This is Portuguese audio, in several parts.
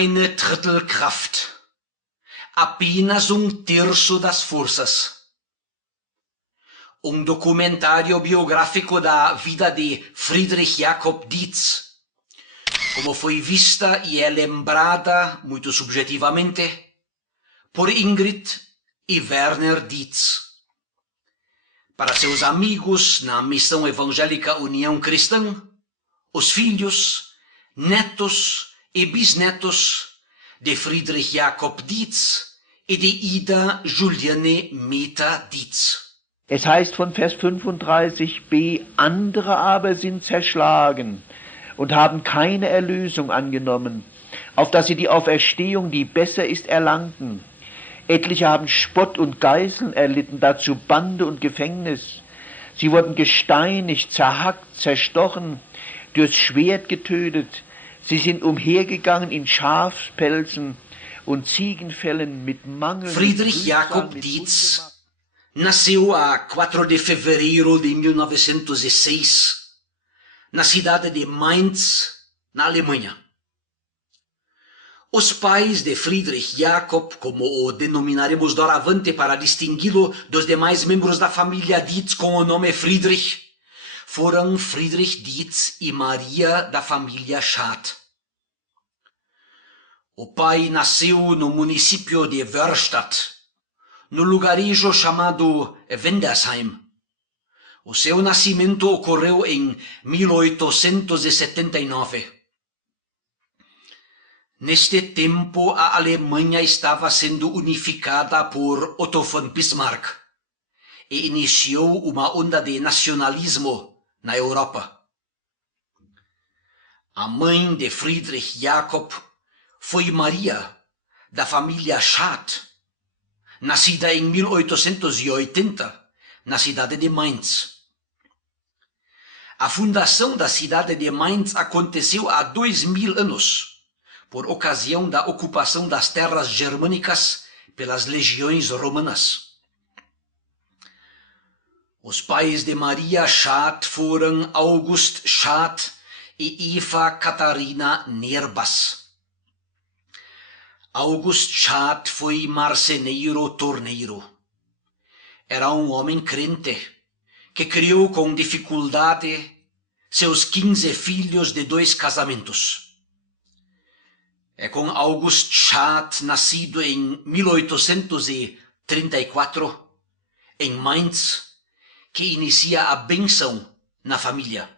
eine Drittel Kraft. Apenas terço das forças. Documentário biográfico da vida de Friedrich Jakob Dietz, como foi vista e é lembrada, muito subjetivamente, por Ingrid e Werner Dietz. Para seus amigos na Missão Evangélica União Cristã, os filhos, netos e bisnetos de Friedrich Jakob Dietz e de Ida Juliane Meta Dietz. Es heißt von Vers 35b, andere aber sind zerschlagen und haben keine Erlösung angenommen, auf dass sie die Auferstehung, die besser ist, erlangten. Etliche haben Spott und Geißeln erlitten, dazu Bande und Gefängnis. Sie wurden gesteinigt, zerhackt, zerstochen, durchs Schwert getötet. Sie sind umhergegangen in Schafspelzen und Ziegenfellen mit Mangel. Friedrich Jakob Dietz nasceu a 4 de fevereiro de 1906, na cidade de Mainz, na Alemanha. Os pais de Friedrich Jakob, como o denominaremos doravante para distingui-lo dos demais membros da família Dietz com o nome Friedrich, foram Friedrich Dietz e Maria da família Schad. O pai nasceu no município de Wörstadt, no lugarejo chamado Wendersheim. O seu nascimento ocorreu em 1879. Neste tempo, a Alemanha estava sendo unificada por Otto von Bismarck e iniciou uma onda de nacionalismo na Europa. A mãe de Friedrich Jakob foi Maria, da família Schad, nascida em 1880, na cidade de Mainz. A fundação da cidade de Mainz aconteceu há 2000 anos, por ocasião da ocupação das terras germânicas pelas legiões romanas. Os pais de Maria Schad foram August Schad e Eva Katharina Nerbas. August Schad foi marceneiro torneiro. Era um homem crente que criou com dificuldade seus 15 filhos de 2 casamentos. É com August Schad, nascido em 1834, em Mainz, que inicia a bênção na família.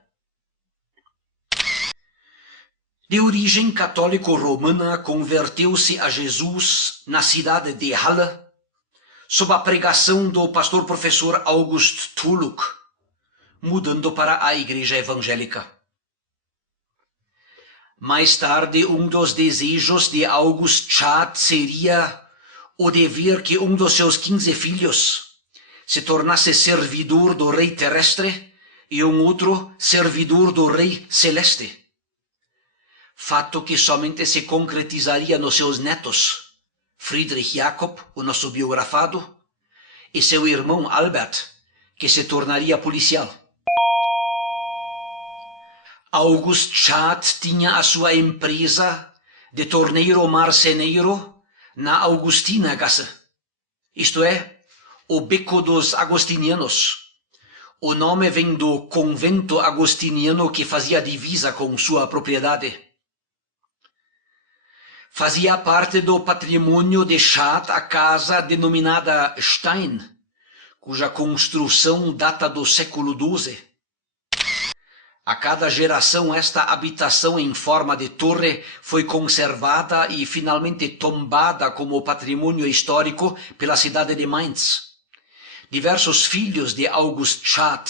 De origem católico-romana, converteu-se a Jesus na cidade de Halle, sob a pregação do pastor professor August Tuluk, mudando para a igreja evangélica. Mais tarde, dos desejos de August Schad seria o de ver que dos seus 15 filhos se tornasse servidor do rei terrestre e outro servidor do rei celeste. Fato que somente se concretizaria nos seus netos, Friedrich Jakob, o nosso biografado, e seu irmão Albert, que se tornaria policial. August Schad tinha a sua empresa de torneiro marceneiro na Augustinagasse, isto é, o Beco dos Agostinianos. O nome vem do convento agostiniano que fazia divisa com sua propriedade. Fazia parte do patrimônio de Schad a casa denominada Stein, cuja construção data do século XII. A cada geração, esta habitação em forma de torre foi conservada e finalmente tombada como patrimônio histórico pela cidade de Mainz. Diversos filhos de August Schad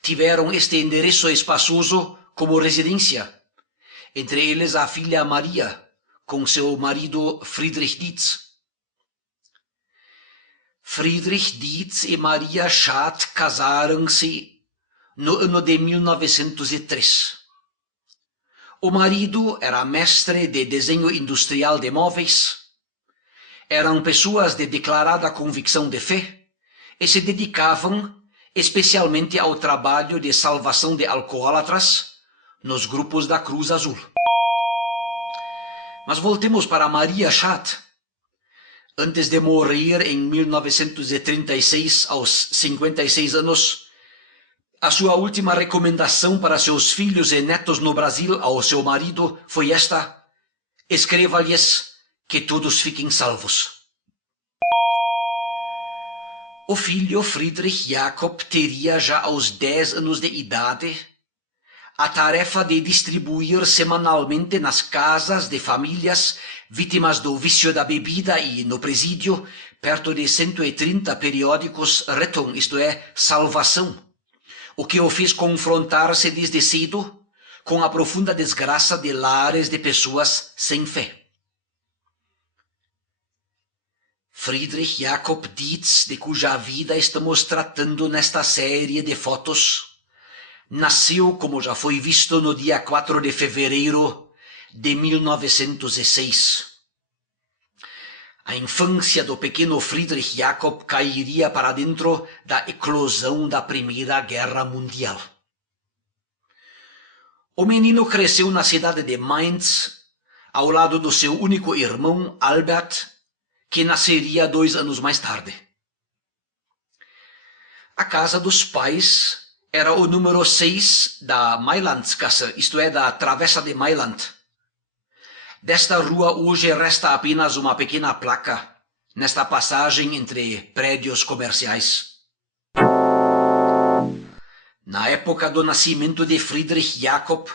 tiveram este endereço espaçoso como residência, entre eles a filha Maria, com seu marido Friedrich Dietz. Friedrich Dietz e Maria Schad casaram-se no ano de 1903. O marido era mestre de desenho industrial de móveis. Eram pessoas de declarada convicção de fé e se dedicavam especialmente ao trabalho de salvação de alcoólatras nos grupos da Cruz Azul. Mas voltemos para Maria Schad. Antes de morrer em 1936, aos 56 anos, a sua última recomendação para seus filhos e netos no Brasil ao seu marido foi esta: escreva-lhes que todos fiquem salvos. O filho Friedrich Jakob teria já aos 10 anos de idade a tarefa de distribuir semanalmente nas casas de famílias vítimas do vício da bebida e no presídio perto de 130 periódicos Rettung, isto é, salvação, o que o fez confrontar-se desde cedo com a profunda desgraça de lares de pessoas sem fé. Friedrich Jakob Dietz, de cuja vida estamos tratando nesta série de fotos, nasceu, como já foi visto, no dia 4 de fevereiro de 1906. A infância do pequeno Friedrich Jakob cairia para dentro da eclosão da Primeira Guerra Mundial. O menino cresceu na cidade de Mainz, ao lado do seu único irmão, Albert, que nasceria 2 anos mais tarde. A casa dos pais era o número 6 da Mailandskasse, isto é, da Travessa de Mailand. Desta rua hoje resta apenas uma pequena placa, nesta passagem entre prédios comerciais. Na época do nascimento de Friedrich Jakob,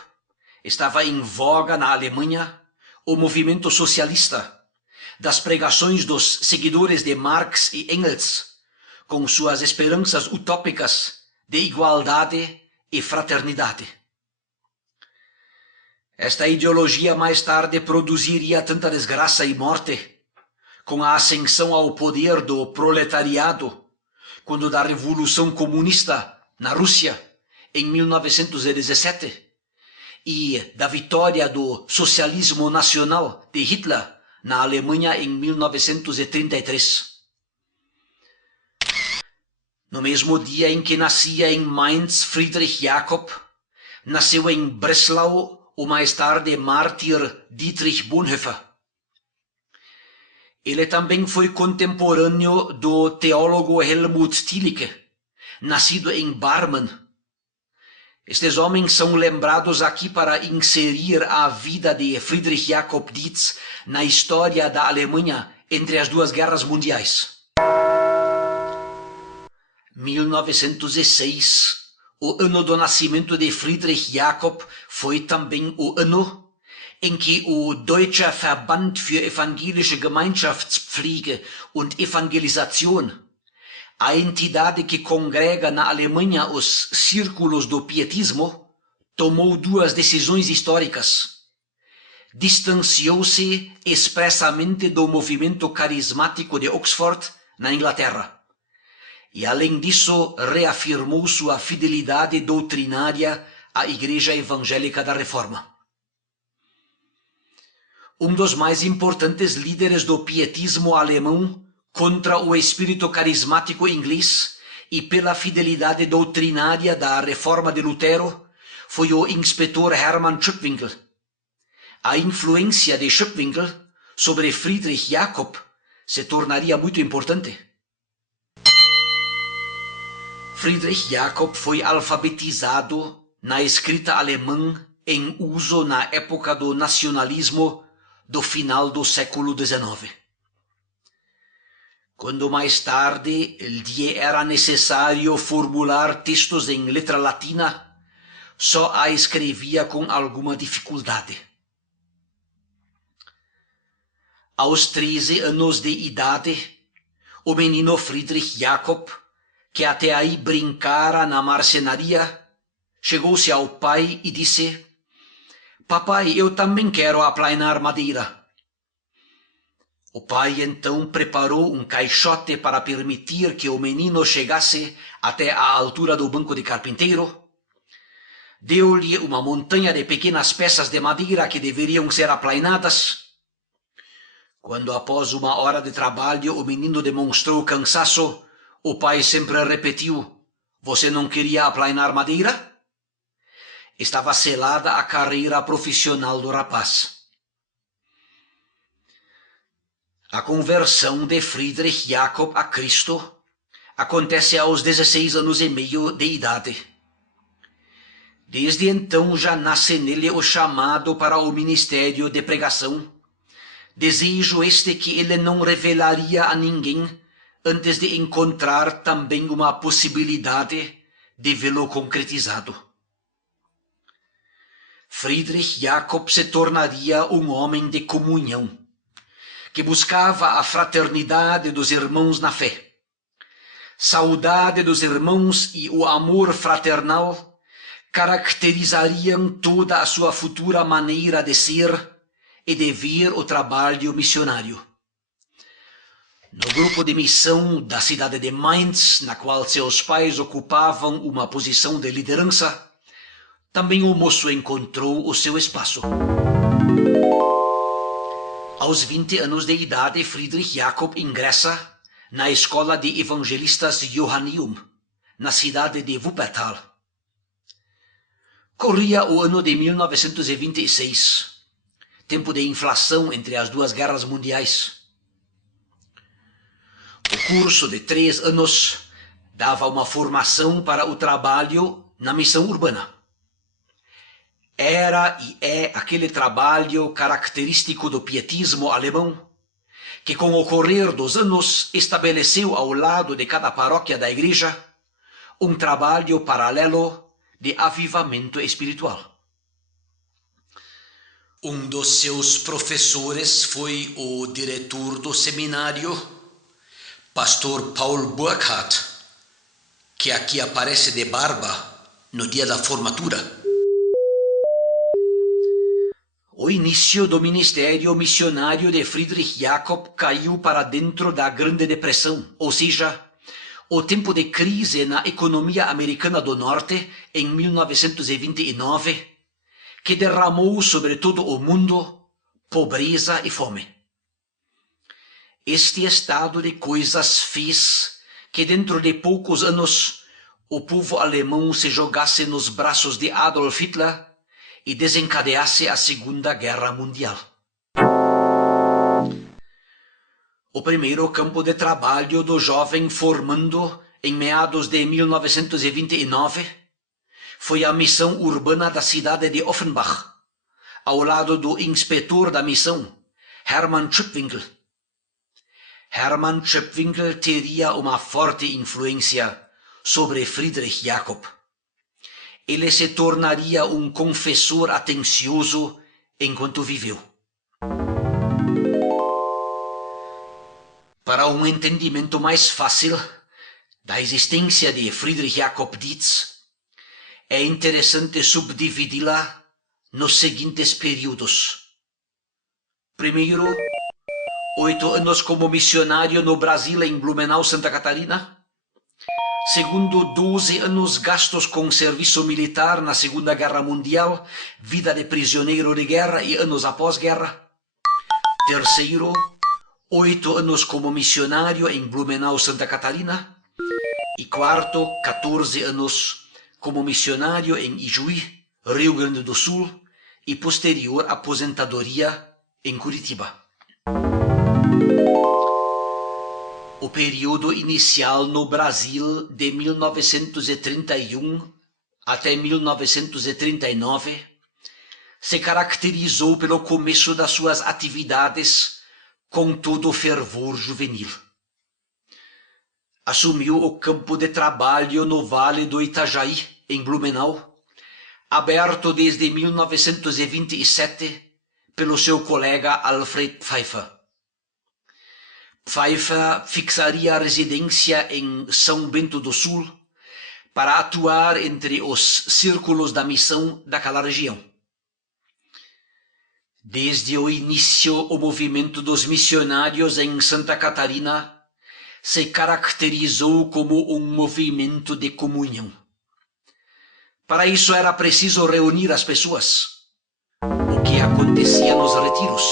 estava em voga na Alemanha o movimento socialista, das pregações dos seguidores de Marx e Engels, com suas esperanças utópicas de igualdade e fraternidade. Esta ideologia mais tarde produziria tanta desgraça e morte, com a ascensão ao poder do proletariado, quando da Revolução Comunista na Rússia, em 1917, e da vitória do socialismo nacional de Hitler na Alemanha em 1933. No mesmo dia em que nascia em Mainz Friedrich Jakob, nasceu em Breslau o mais tarde mártir Dietrich Bonhoeffer. Ele também foi contemporâneo do teólogo Helmut Thielicke, nascido em Barmen. Estes homens são lembrados aqui para inserir a vida de Friedrich Jakob Dietz na história da Alemanha entre as 2 guerras mundiais. 1906, o ano do nascimento de Friedrich Jakob, foi também o ano em que o Deutscher Verband für Evangelische Gemeinschaftspflege und Evangelisation, a entidade que congrega na Alemanha os círculos do pietismo, tomou 2 decisões históricas. Distanciou-se expressamente do movimento carismático de Oxford, na Inglaterra. E, além disso, reafirmou sua fidelidade doutrinária à Igreja Evangélica da Reforma. Um dos mais importantes líderes do pietismo alemão contra o espírito carismático inglês e pela fidelidade doutrinária da Reforma de Lutero foi o inspetor Hermann Schöpfwinkel. A influência de Schöpfwinkel sobre Friedrich Jakob se tornaria muito importante. Friedrich Jakob foi alfabetizado na escrita alemã em uso na época do nacionalismo do final do século XIX. Quando mais tarde lhe era necessário formular textos em letra latina, só a escrevia com alguma dificuldade. Aos 13 anos de idade, o menino Friedrich Jakob, que até aí brincara na marcenaria, chegou-se ao pai e disse: "Papai, eu também quero aplainar madeira." O pai então preparou um caixote para permitir que o menino chegasse até a altura do banco de carpinteiro. Deu-lhe uma montanha de pequenas peças de madeira que deveriam ser aplainadas. Quando, após 1 hora de trabalho, o menino demonstrou cansaço, o pai sempre repetiu: "Você não queria aplainar madeira?" Estava selada a carreira profissional do rapaz. A conversão de Friedrich Jakob a Cristo acontece aos 16 anos e meio de idade. Desde então já nasce nele o chamado para o ministério de pregação, desejo este que ele não revelaria a ninguém antes de encontrar também uma possibilidade de vê-lo concretizado. Friedrich Jakob se tornaria um homem de comunhão, que buscava a fraternidade dos irmãos na fé. Saudade dos irmãos e o amor fraternal caracterizariam toda a sua futura maneira de ser e de ver o trabalho missionário. No grupo de missão da cidade de Mainz, na qual seus pais ocupavam uma posição de liderança, também o moço encontrou o seu espaço. Aos 20 anos de idade, Friedrich Jakob ingressa na escola de evangelistas Johanneum, na cidade de Wuppertal. Corria o ano de 1926, tempo de inflação entre as duas guerras mundiais. O curso de 3 anos dava uma formação para o trabalho na missão urbana. Era e é aquele trabalho característico do pietismo alemão, que com o correr dos anos estabeleceu ao lado de cada paróquia da igreja um trabalho paralelo de avivamento espiritual. Um dos seus professores foi o diretor do seminário, pastor Paul Burkhardt, que aqui aparece de barba no dia da formatura. O início do ministério missionário de Friedrich Jakob caiu para dentro da Grande Depressão, ou seja, o tempo de crise na economia americana do Norte em 1929, que derramou sobre todo o mundo pobreza e fome. Este estado de coisas fez que dentro de poucos anos o povo alemão se jogasse nos braços de Adolf Hitler e desencadeasse a Segunda Guerra Mundial. O primeiro campo de trabalho do jovem formando em meados de 1929 foi a missão urbana da cidade de Offenbach, ao lado do inspetor da missão, Hermann Schöpfwinkel. Hermann Schöpfwinkel teria uma forte influência sobre Friedrich Jakob. Ele se tornaria um confessor atencioso enquanto viveu. Para um entendimento mais fácil da existência de Friedrich Jakob Dietz, é interessante subdividi-la nos seguintes períodos. Primeiro, 8 anos como missionário no Brasil em Blumenau, Santa Catarina. Segundo, 12 anos gastos com serviço militar na Segunda Guerra Mundial, vida de prisioneiro de guerra e anos após guerra. Terceiro, 8 anos como missionário em Blumenau, Santa Catarina. E quarto, 14 anos como missionário em Ijuí, Rio Grande do Sul, e posterior aposentadoria em Curitiba. O período inicial no Brasil de 1931 até 1939 se caracterizou pelo começo das suas atividades com todo o fervor juvenil. Assumiu o campo de trabalho no Vale do Itajaí, em Blumenau, aberto desde 1927 pelo seu colega Alfred Pfeiffer. Pfeiffer fixaria a residência em São Bento do Sul para atuar entre os círculos da missão daquela região. Desde o início, o movimento dos missionários em Santa Catarina se caracterizou como um movimento de comunhão. Para isso era preciso reunir as pessoas, o que acontecia nos retiros.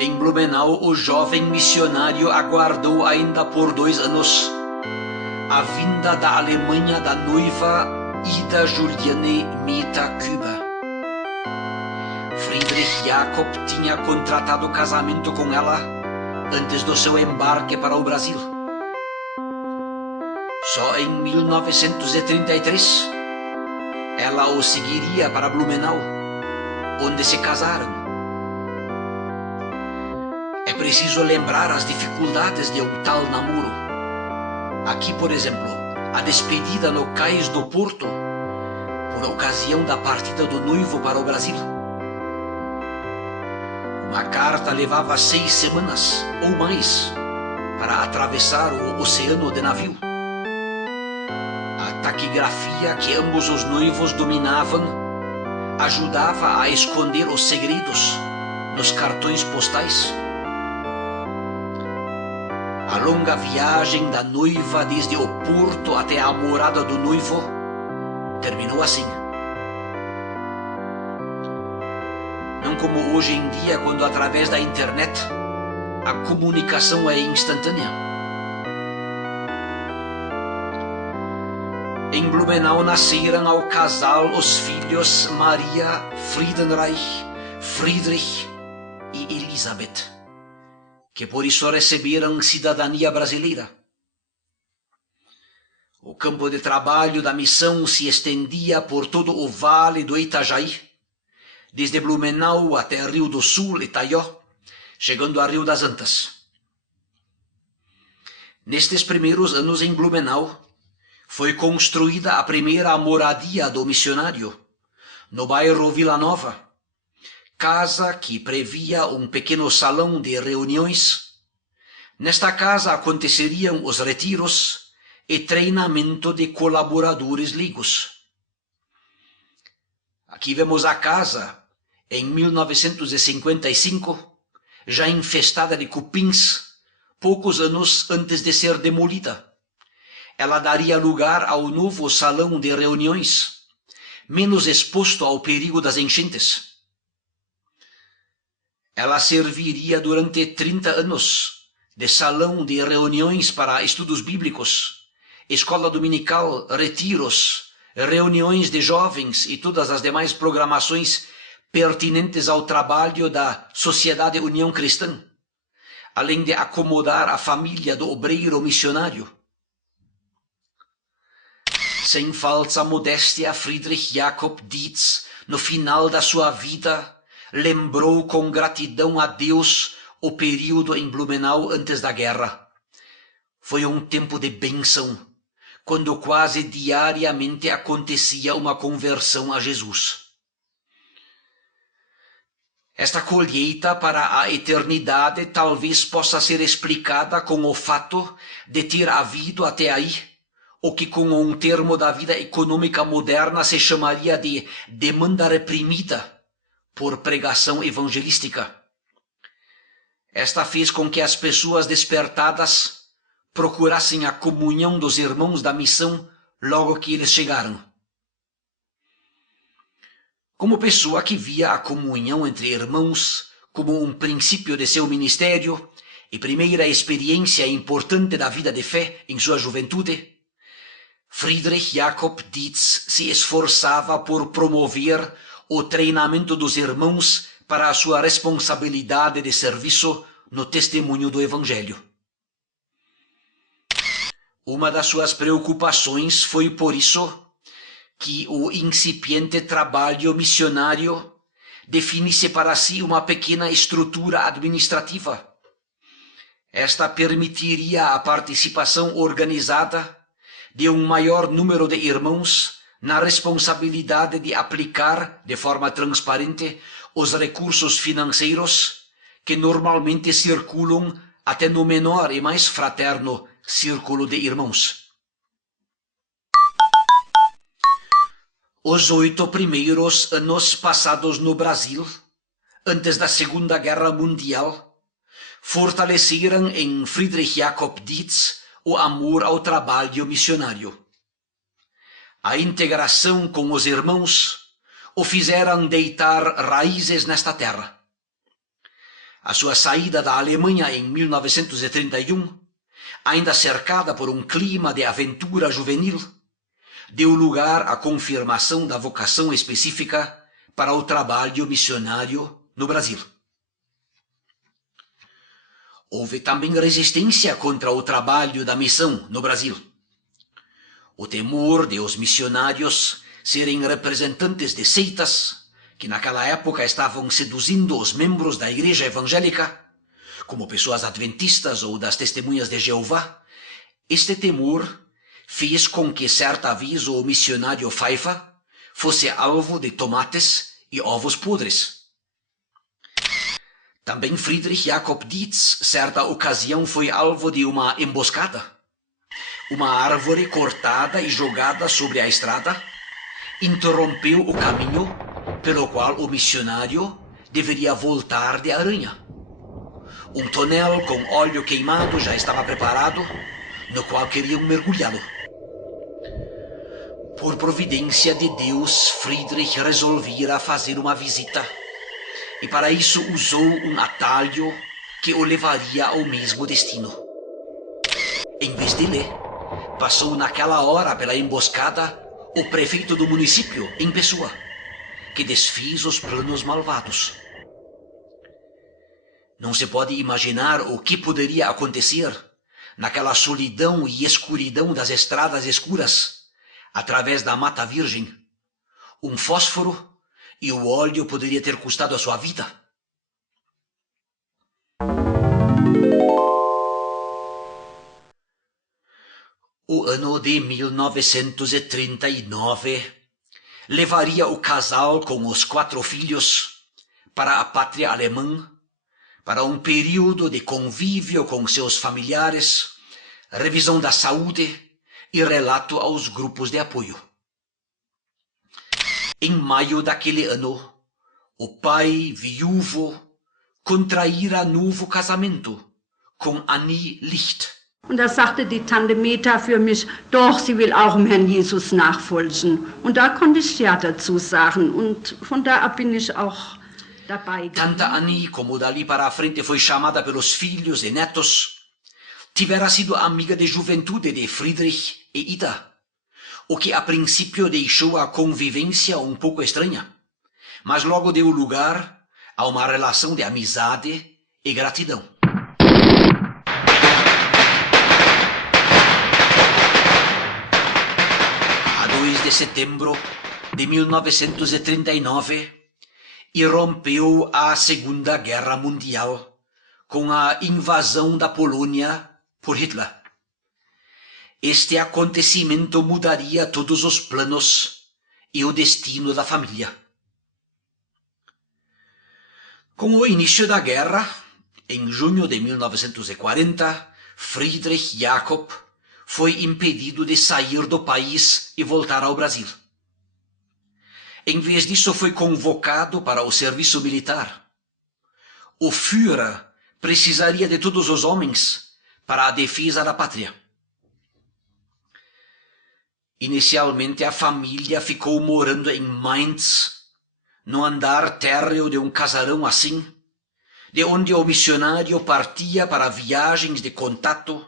Em Blumenau, o jovem missionário aguardou ainda por 2 anos a vinda da Alemanha da noiva Ida Juliane Meta-Küber. Friedrich Jakob tinha contratado casamento com ela antes do seu embarque para o Brasil. Só em 1933, ela o seguiria para Blumenau, onde se casaram. É preciso lembrar as dificuldades de um tal namoro. Aqui, por exemplo, a despedida no cais do Porto, por ocasião da partida do noivo para o Brasil. Uma carta levava 6 semanas ou mais para atravessar o oceano de navio. A taquigrafia que ambos os noivos dominavam ajudava a esconder os segredos nos cartões postais. A longa viagem da noiva desde o porto até a morada do noivo terminou assim. Não como hoje em dia, quando através da internet a comunicação é instantânea. Em Blumenau nasceram ao casal os filhos Maria Friedenreich, Friedrich e Elisabeth, que por isso receberam cidadania brasileira. O campo de trabalho da missão se estendia por todo o vale do Itajaí, desde Blumenau até Rio do Sul e Taió, chegando a Rio das Antas. Nestes primeiros anos em Blumenau, foi construída a primeira moradia do missionário, no bairro Vila Nova, casa que previa um pequeno salão de reuniões. Nesta casa aconteceriam os retiros e treinamento de colaboradores leigos. Aqui vemos a casa, em 1955, já infestada de cupins, poucos anos antes de ser demolida. Ela daria lugar ao novo salão de reuniões, menos exposto ao perigo das enchentes. Ela serviria durante 30 anos de salão de reuniões para estudos bíblicos, escola dominical, retiros, reuniões de jovens e todas as demais programações pertinentes ao trabalho da Sociedade União Cristã, além de acomodar a família do obreiro missionário. Sem falsa modéstia, Friedrich Jakob Dietz, no final da sua vida, lembrou com gratidão a Deus o período em Blumenau antes da guerra. Foi um tempo de bênção, quando quase diariamente acontecia uma conversão a Jesus. Esta colheita para a eternidade talvez possa ser explicada com o fato de ter havido até aí o que com um termo da vida econômica moderna se chamaria de demanda reprimida por pregação evangelística. Esta fez com que as pessoas despertadas procurassem a comunhão dos irmãos da missão logo que eles chegaram. Como pessoa que via a comunhão entre irmãos como um princípio de seu ministério e primeira experiência importante da vida de fé em sua juventude, Friedrich Jakob Dietz se esforçava por promover o treinamento dos irmãos para a sua responsabilidade de serviço no testemunho do Evangelho. Uma das suas preocupações foi, por isso, que o incipiente trabalho missionário definisse para si uma pequena estrutura administrativa. Esta permitiria a participação organizada de um maior número de irmãos na responsabilidade de aplicar de forma transparente os recursos financeiros que normalmente circulam até no menor e mais fraterno círculo de irmãos. Os 8 primeiros anos passados no Brasil, antes da Segunda Guerra Mundial, fortaleceram em Friedrich Jakob Dietz o amor ao trabalho missionário. A integração com os irmãos o fizeram deitar raízes nesta terra. A sua saída da Alemanha em 1931, ainda cercada por um clima de aventura juvenil, deu lugar à confirmação da vocação específica para o trabalho missionário no Brasil. Houve também resistência contra o trabalho da missão no Brasil. O temor de os missionários serem representantes de seitas que naquela época estavam seduzindo os membros da igreja evangélica, como pessoas adventistas ou das testemunhas de Jeová, este temor fez com que certa vez o missionário Pfeiffer fosse alvo de tomates e ovos podres. Também Friedrich Jakob Dietz, certa ocasião, foi alvo de uma emboscada. Uma árvore cortada e jogada sobre a estrada interrompeu o caminho pelo qual o missionário deveria voltar de Aranha. Um tonel com óleo queimado já estava preparado, no qual queriam mergulhá-lo. Por providência de Deus, Friedrich resolvera fazer uma visita, e para isso usou um atalho que o levaria ao mesmo destino. Em vez dele, passou naquela hora pela emboscada o prefeito do município em pessoa, que desfez os planos malvados. Não se pode imaginar o que poderia acontecer naquela solidão e escuridão das estradas escuras, através da Mata Virgem. Um fósforo e o óleo poderia ter custado a sua vida. O ano de 1939 levaria o casal com os 4 filhos para a pátria alemã, para um período de convívio com seus familiares, revisão da saúde e relato aos grupos de apoio. Em maio daquele ano, o pai, viúvo, contraíra novo casamento com Annie Licht. Und da sagte die Tante Meta für mich, doch, sie will auch dem Herrn Jesus nachfolgen. Und da konnte ich ja dazu sagen. Und von da ab bin ich auch dabei. Tanta Annie, como dali para a frente foi chamada pelos filhos e netos, tivera sido amiga de juventude de Friedrich e Ida, o que a princípio deixou a convivência um pouco estranha, mas logo deu lugar a uma relação de amizade e gratidão. A 2 de setembro de 1939, irrompeu a Segunda Guerra Mundial com a invasão da Polônia por Hitler. Este acontecimento mudaria todos os planos e o destino da família. Com o início da guerra, em junho de 1940, Friedrich Jakob foi impedido de sair do país e voltar ao Brasil. Em vez disso, foi convocado para o serviço militar. O Führer precisaria de todos os homens para a defesa da pátria. Inicialmente, a família ficou morando em Mainz, no andar térreo de um casarão assim, de onde o missionário partia para viagens de contato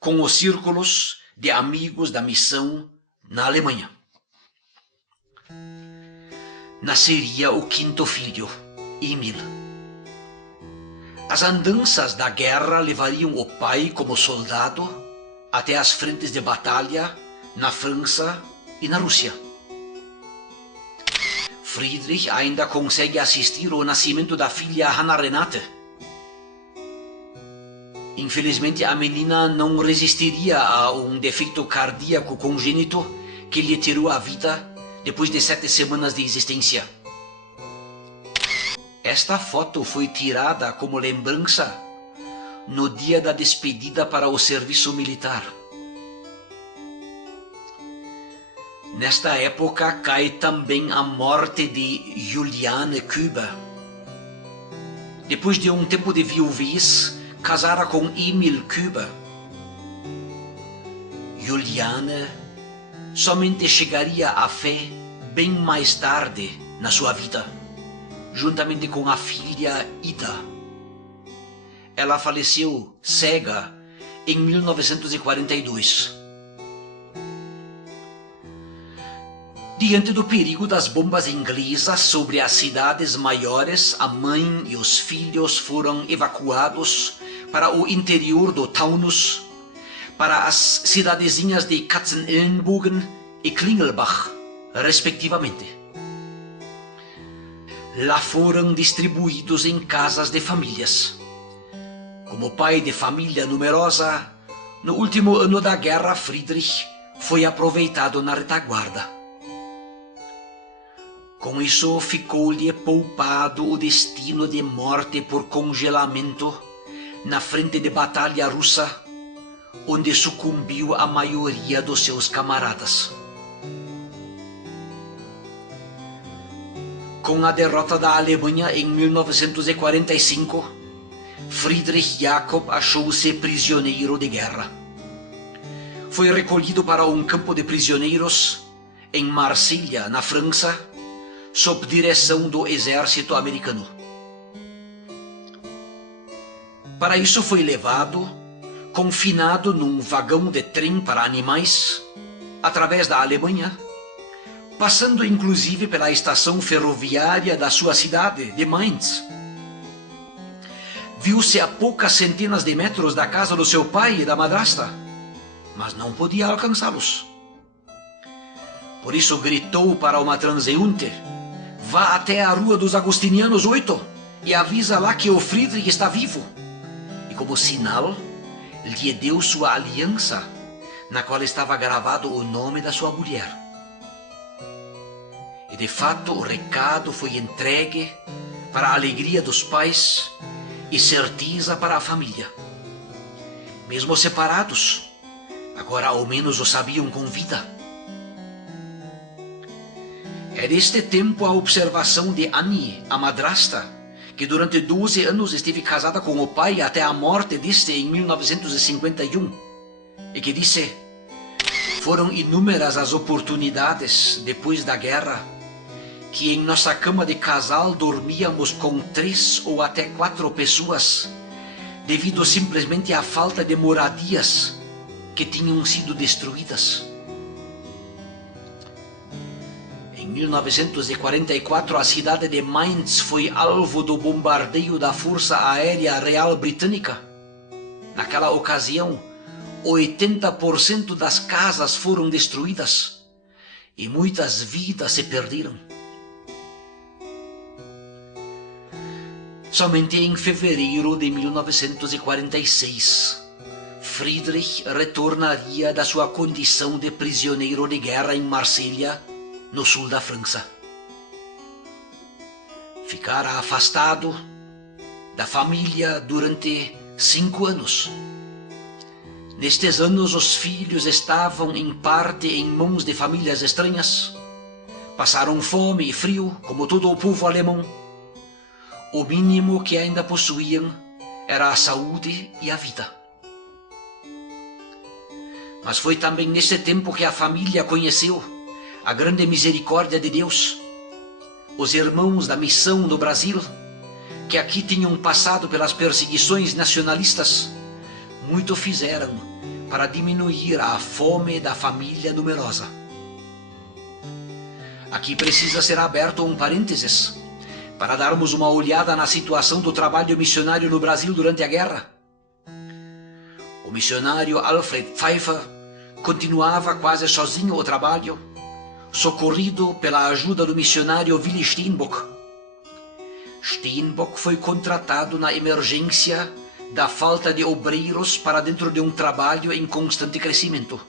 com os círculos de amigos da missão na Alemanha. Nasceria o 5º filho, Emil. As andanças da guerra levariam o pai como soldado até as frentes de batalha na França e na Rússia. Friedrich ainda consegue assistir ao nascimento da filha Hannah Renate. Infelizmente, a menina não resistiria a um defeito cardíaco congênito que lhe tirou a vida depois de 7 semanas de existência. Esta foto foi tirada como lembrança no dia da despedida para o serviço militar. Nesta época cai também a morte de Juliane Küber. Depois de um tempo de viuvez, casara com Emil Küber. Juliane somente chegaria à fé bem mais tarde na sua vida, juntamente com a filha Ida. Ela faleceu cega em 1942. Diante do perigo das bombas inglesas sobre as cidades maiores, a mãe e os filhos foram evacuados para o interior do Taunus, para as cidadezinhas de Katzenelnbogen e Klingelbach, respectivamente. Lá foram distribuídos em casas de famílias. Como pai de família numerosa, no último ano da guerra, Friedrich foi aproveitado na retaguarda. Com isso, ficou-lhe poupado o destino de morte por congelamento na frente de batalha russa, onde sucumbiu a maioria dos seus camaradas. Com a derrota da Alemanha em 1945, Friedrich Jakob achou-se prisioneiro de guerra. Foi recolhido para um campo de prisioneiros em Marselha, na França, sob direção do exército americano. Para isso foi levado, confinado num vagão de trem para animais, através da Alemanha, passando inclusive pela estação ferroviária da sua cidade, de Mainz. Viu-se a poucas centenas de metros da casa do seu pai e da madrasta, mas não podia alcançá-los. Por isso gritou para uma transeunte: "Vá até a Rua dos Agostinianos 8 e avisa lá que o Friedrich está vivo." E como sinal, lhe deu sua aliança, na qual estava gravado o nome da sua mulher. E de fato o recado foi entregue para a alegria dos pais e certeza para a família. Mesmo separados, agora ao menos o sabiam com vida. É deste tempo a observação de Annie, a madrasta, que durante 12 anos esteve casada com o pai até a morte deste em 1951, e que disse: "Foram inúmeras as oportunidades, depois da guerra, que em nossa cama de casal dormíamos com 3 ou até 4 pessoas, devido simplesmente à falta de moradias que tinham sido destruídas." Em 1944, a cidade de Mainz foi alvo do bombardeio da Força Aérea Real Britânica. Naquela ocasião, 80% das casas foram destruídas e muitas vidas se perderam. Somente em fevereiro de 1946, Friedrich retornaria da sua condição de prisioneiro de guerra em Marselha, no sul da França. Ficara afastado da família durante 5 anos. Nestes anos, os filhos estavam em parte em mãos de famílias estranhas. Passaram fome e frio, como todo o povo alemão. O mínimo que ainda possuíam era a saúde e a vida. Mas foi também nesse tempo que a família conheceu a grande misericórdia de Deus. Os irmãos da missão no Brasil, que aqui tinham passado pelas perseguições nacionalistas, muito fizeram para diminuir a fome da família numerosa. Aqui precisa ser aberto um parênteses para darmos uma olhada na situação do trabalho missionário no Brasil durante a guerra. O missionário Alfred Pfeiffer continuava quase sozinho o trabalho, socorrido pela ajuda do missionário Willi Steenbock. Steenbock foi contratado na emergência da falta de obreiros para dentro de um trabalho em constante crescimento.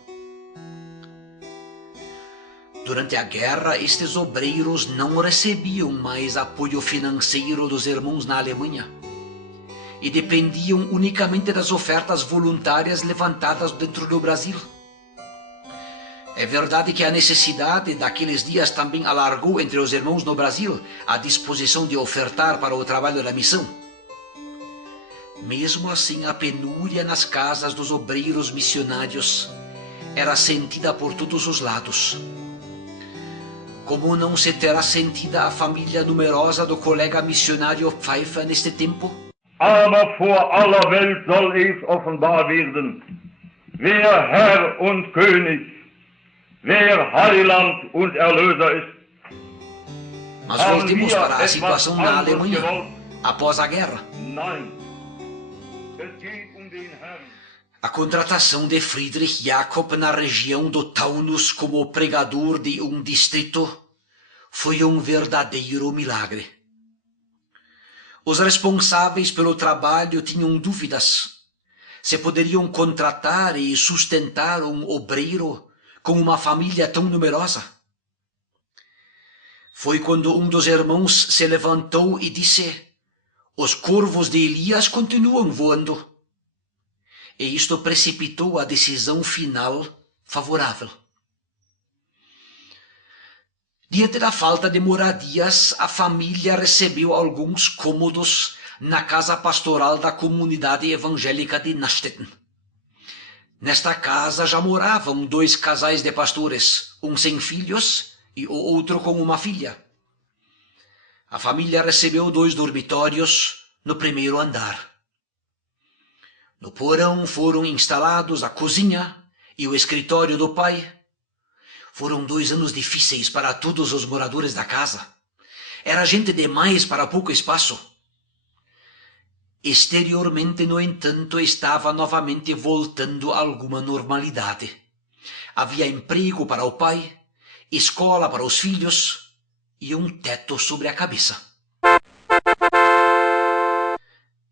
Durante a guerra, estes obreiros não recebiam mais apoio financeiro dos irmãos na Alemanha e dependiam unicamente das ofertas voluntárias levantadas dentro do Brasil. É verdade que a necessidade daqueles dias também alargou entre os irmãos no Brasil a disposição de ofertar para o trabalho da missão. Mesmo assim, a penúria nas casas dos obreiros missionários era sentida por todos os lados. Como não se terá sentida a família numerosa do colega missionário Pfeiffer neste tempo? Aber vor aller Welt soll es offenbar werden, wer Herr und König wer Heiland und Erlöser ist. Mas voltemos para a situação na Alemanha após a guerra. Nein, es geht den Herrn. A contratação de Friedrich Jakob na região do Taunus como pregador de distrito foi verdadeiro milagre. Os responsáveis pelo trabalho tinham dúvidas se poderiam contratar e sustentar obreiro com uma família tão numerosa. Foi quando dos irmãos se levantou e disse: "Os corvos de Elias continuam voando." E isto precipitou a decisão final favorável. Diante da falta de moradias, a família recebeu alguns cômodos na casa pastoral da comunidade evangélica de Nastetten. Nesta casa já moravam 2 casais de pastores, um sem filhos e o outro com uma filha. A família recebeu 2 dormitórios no primeiro andar. No porão foram instalados a cozinha e o escritório do pai. Foram 2 anos difíceis para todos os moradores da casa. Era gente demais para pouco espaço. Exteriormente, no entanto, estava novamente voltando a alguma normalidade. Havia emprego para o pai, escola para os filhos e teto sobre a cabeça.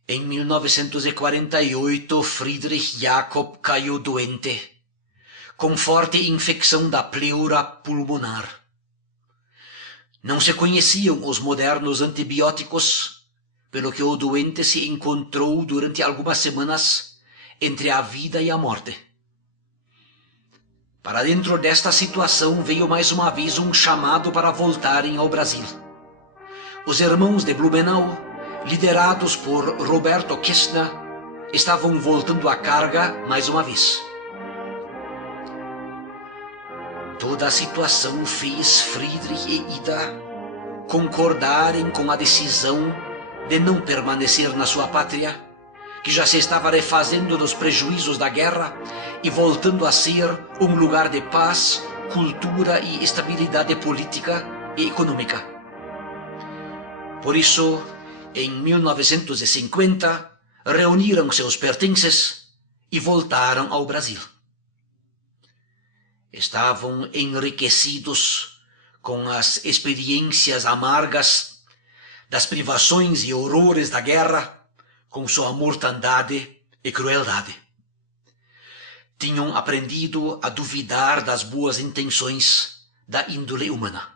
Em 1948, Friedrich Jakob caiu doente, com forte infecção da pleura pulmonar. Não se conheciam os modernos antibióticos, pelo que o doente se encontrou durante algumas semanas entre a vida e a morte. Para dentro desta situação veio mais uma vez chamado para voltarem ao Brasil. Os irmãos de Blumenau, liderados por Roberto Kästner, estavam voltando à carga mais uma vez. Toda a situação fez Friedrich e Ida concordarem com a decisão de não permanecer na sua pátria, que já se estava refazendo dos prejuízos da guerra e voltando a ser um lugar de paz, cultura e estabilidade política e econômica. Por isso, em 1950, reuniram seus pertences e voltaram ao Brasil. Estavam enriquecidos com as experiências amargas das privações e horrores da guerra, com sua mortandade e crueldade. Tinham aprendido a duvidar das boas intenções da índole humana.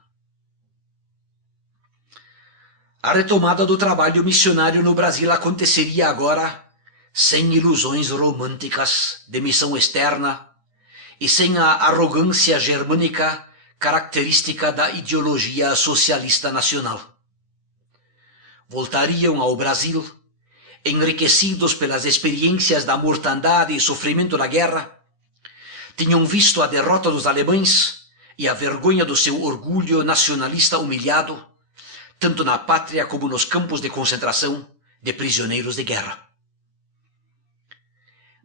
A retomada do trabalho missionário no Brasil aconteceria agora sem ilusões românticas de missão externa e sem a arrogância germânica característica da ideologia socialista nacional. Voltariam ao Brasil, enriquecidos pelas experiências da mortandade e sofrimento da guerra. Tinham visto a derrota dos alemães e a vergonha do seu orgulho nacionalista humilhado, tanto na pátria como nos campos de concentração de prisioneiros de guerra.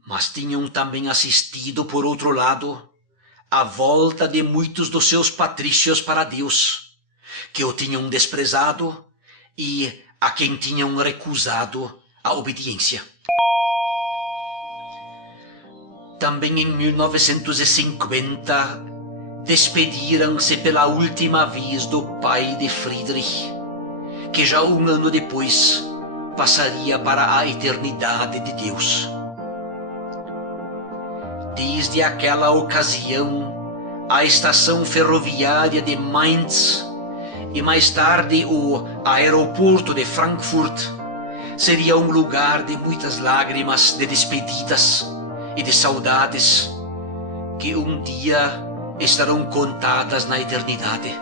Mas tinham também assistido, por outro lado, à volta de muitos dos seus patrícios para Deus, que o tinham desprezado e a quem tinham recusado a obediência. Também em 1950, despediram-se pela última vez do pai de Friedrich, que já 1 ano depois passaria para a eternidade de Deus. Desde aquela ocasião, a estação ferroviária de Mainz e mais tarde o aeroporto de Frankfurt seria um lugar de muitas lágrimas de despedidas e de saudades que um dia estarão contadas na eternidade.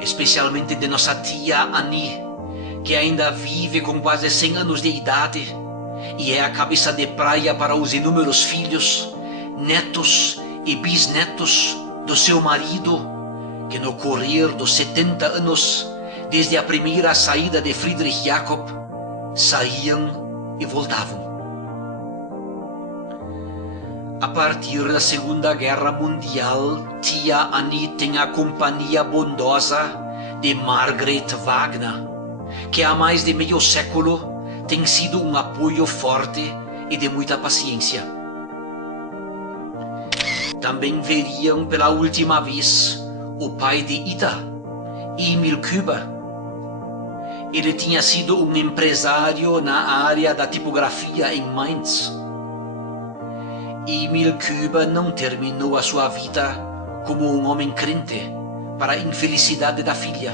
Especialmente de nossa tia Annie, que ainda vive com quase 100 anos de idade e é a cabeça de praia para os inúmeros filhos, netos e bisnetos do seu marido, que no correr dos 70 anos, desde a primeira saída de Friedrich Jakob, saíam e voltavam. A partir da Segunda Guerra Mundial, tia Annie tem a companhia bondosa de Margaret Wagner, que há mais de meio século tem sido um apoio forte e de muita paciência. Também veriam pela última vez o pai de Ida, Emil Küber. Ele tinha sido um empresário na área da tipografia em Mainz. Emil Küber não terminou a sua vida como um homem crente, para a infelicidade da filha.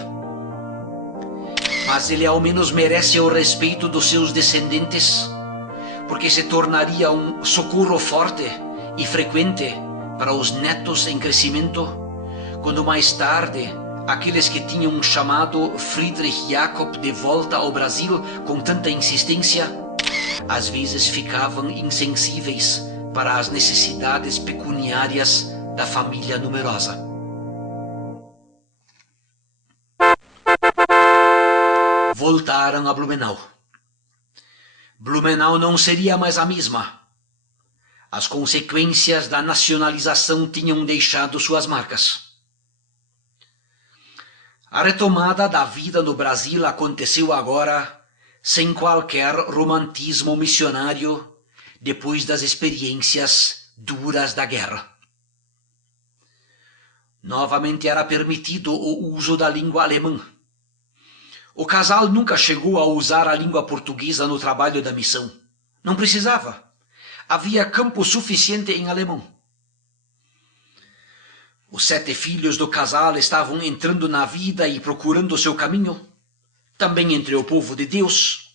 Mas ele ao menos merece o respeito dos seus descendentes, porque se tornaria um socorro forte e frequente para os netos em crescimento, quando mais tarde aqueles que tinham chamado Friedrich Jakob de volta ao Brasil com tanta insistência, às vezes ficavam insensíveis para as necessidades pecuniárias da família numerosa. Voltaram a Blumenau. Blumenau não seria mais a mesma. As consequências da nacionalização tinham deixado suas marcas. A retomada da vida no Brasil aconteceu agora sem qualquer romantismo missionário depois das experiências duras da guerra. Novamente era permitido o uso da língua alemã. O casal nunca chegou a usar a língua portuguesa no trabalho da missão. Não precisava. Havia campo suficiente em alemão. Os 7 filhos do casal estavam entrando na vida e procurando seu caminho, também entre o povo de Deus.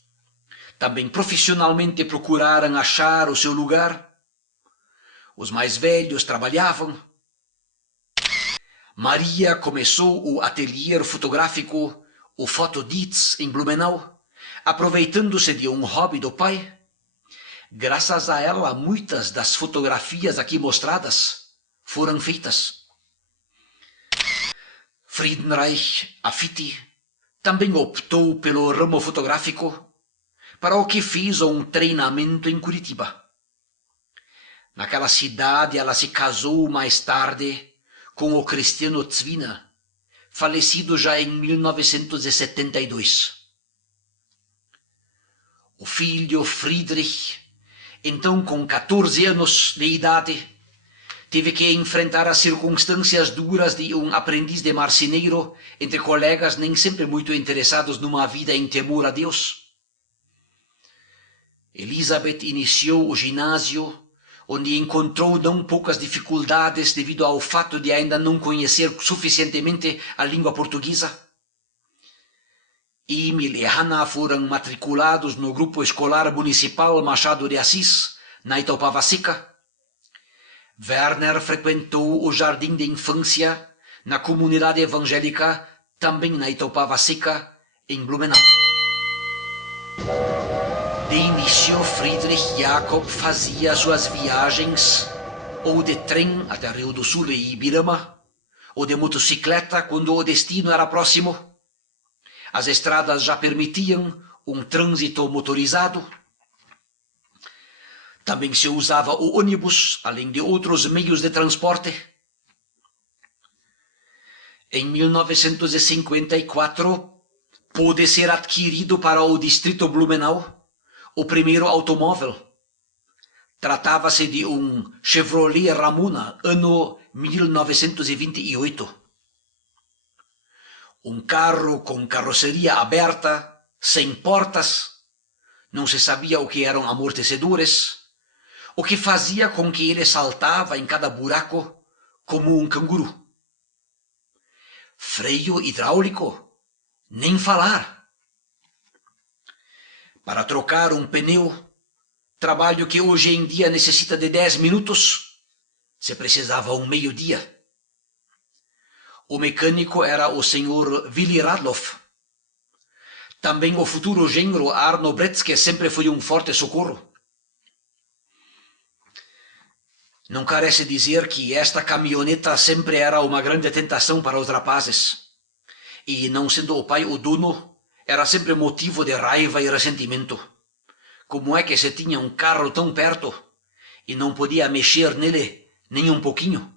Também profissionalmente procuraram achar o seu lugar. Os mais velhos trabalhavam. Maria começou o ateliê fotográfico, o Fotodienst, em Blumenau, aproveitando-se de um hobby do pai. Graças a ela, muitas das fotografias aqui mostradas foram feitas. Friedenreich Affiti também optou pelo ramo fotográfico, para o que fez um treinamento em Curitiba. Naquela cidade ela se casou mais tarde com o Cristiano Zwina, falecido já em 1972. O filho Friedrich, então com 14 anos de idade, teve que enfrentar as circunstâncias duras de um aprendiz de marceneiro entre colegas nem sempre muito interessados numa vida em temor a Deus. Elizabeth iniciou o ginásio, onde encontrou não poucas dificuldades devido ao fato de ainda não conhecer suficientemente a língua portuguesa. Emil e Hannah foram matriculados no grupo escolar municipal Machado de Assis, na Itaupava Seca. Werner frequentou o jardim de infância na comunidade evangélica, também na Itaupava Seca, em Blumenau. De início, Friedrich Jakob fazia suas viagens ou de trem até Rio do Sul e Ibirama, ou de motocicleta quando o destino era próximo. As estradas já permitiam um trânsito motorizado. Também se usava o ônibus, além de outros meios de transporte. Em 1954, pôde ser adquirido para o distrito Blumenau o primeiro automóvel. Tratava-se de um Chevrolet Ramona, ano 1928. Um carro com carroceria aberta, sem portas. Não se sabia o que eram amortecedores, o que fazia com que ele saltava em cada buraco como um canguru. Freio hidráulico, nem falar. Para trocar um pneu, trabalho que hoje em dia necessita de 10 minutos, se precisava um meio-dia. O mecânico era o Sr. Willy Radloff. Também o futuro genro Arno Bretzke sempre foi um forte socorro. Não carece dizer que esta caminhoneta sempre era uma grande tentação para os rapazes. E, não sendo o pai o dono, era sempre motivo de raiva e ressentimento. Como é que se tinha um carro tão perto e não podia mexer nele nem um pouquinho.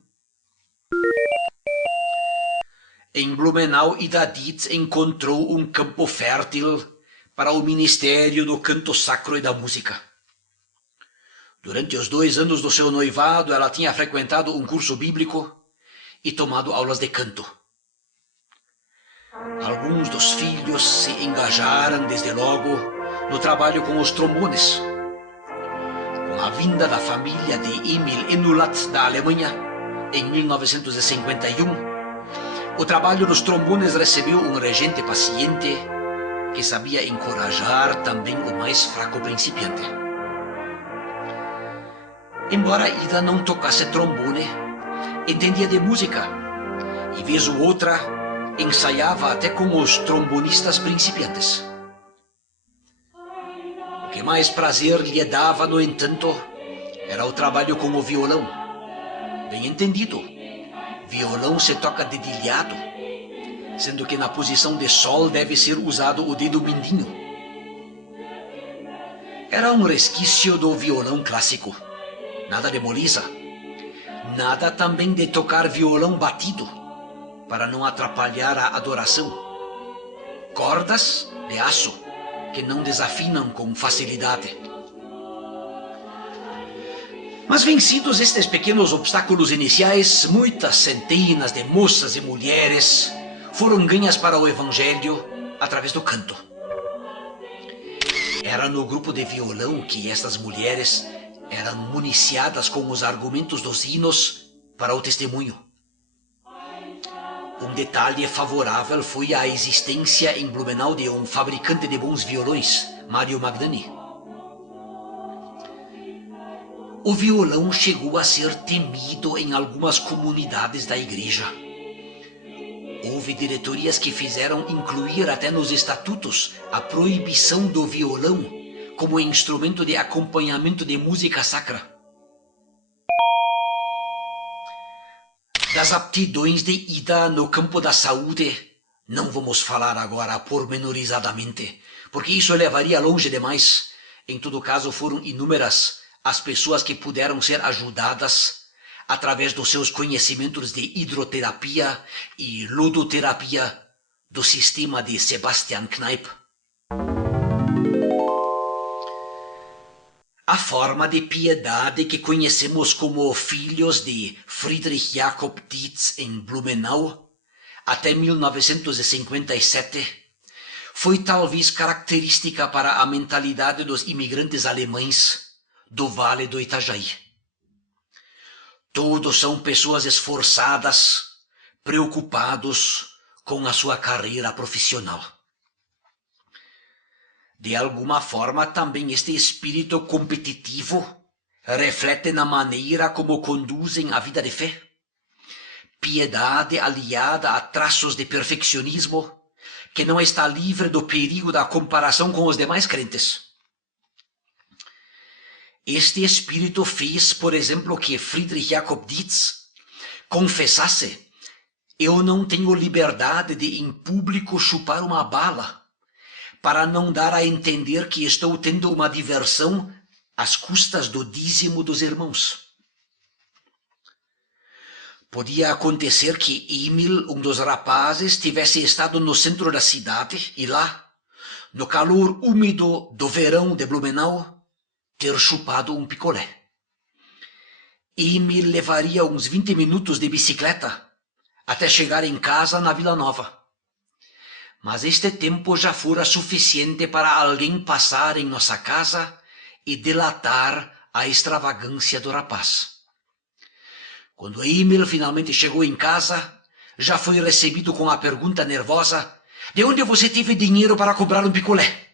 Em Blumenau, Ida Dietz encontrou um campo fértil para o ministério do canto sacro e da música. Durante os 2 anos do seu noivado, ela tinha frequentado um curso bíblico e tomado aulas de canto. Alguns dos filhos se engajaram, desde logo, no trabalho com os trombones. Com a vinda da família de Emil Enulat da Alemanha, em 1951, o trabalho dos trombones recebeu um regente paciente que sabia encorajar também o mais fraco principiante. Embora Ida não tocasse trombone, entendia de música e, vez ou outra, ensaiava até com os trombonistas principiantes. O que mais prazer lhe dava, no entanto, era o trabalho com o violão. Bem entendido, violão se toca dedilhado, sendo que na posição de sol deve ser usado o dedo mindinho. Era um resquício do violão clássico. Nada de moleza, nada também de tocar violão batido, para não atrapalhar a adoração. Cordas de aço, que não desafinam com facilidade. Mas vencidos estes pequenos obstáculos iniciais, muitas centenas de moças e mulheres foram ganhas para o Evangelho através do canto. Era no grupo de violão que estas mulheres eram municiadas com os argumentos dos hinos para o testemunho. Um detalhe favorável foi a existência em Blumenau de um fabricante de bons violões, Mario Magnani. O violão chegou a ser temido em algumas comunidades da igreja. Houve diretorias que fizeram incluir até nos estatutos a proibição do violão como instrumento de acompanhamento de música sacra. Das aptidões de Ida no campo da saúde, não vamos falar agora pormenorizadamente, porque isso levaria longe demais. Em todo caso, foram inúmeras as pessoas que puderam ser ajudadas através dos seus conhecimentos de hidroterapia e ludoterapia do sistema de Sebastian Kneipp. A forma de piedade que conhecemos como filhos de Friedrich Jakob Dietz em Blumenau até 1957 foi talvez característica para a mentalidade dos imigrantes alemães do Vale do Itajaí. Todos são pessoas esforçadas, preocupados com a sua carreira profissional. De alguma forma, também este espírito competitivo reflete na maneira como conduzem a vida de fé. Piedade aliada a traços de perfeccionismo, que não está livre do perigo da comparação com os demais crentes. Este espírito fez, por exemplo, que Friedrich Jakob Dietz confessasse: eu não tenho liberdade de em público chupar uma bala, para não dar a entender que estou tendo uma diversão às custas do dízimo dos irmãos. Podia acontecer que Emil, um dos rapazes, tivesse estado no centro da cidade e lá, no calor úmido do verão de Blumenau, ter chupado um picolé. Emil levaria uns 20 minutos de bicicleta até chegar em casa na Vila Nova. Mas este tempo já fora suficiente para alguém passar em nossa casa e delatar a extravagância do rapaz. Quando Emil finalmente chegou em casa, já foi recebido com a pergunta nervosa: de onde você teve dinheiro para comprar um picolé?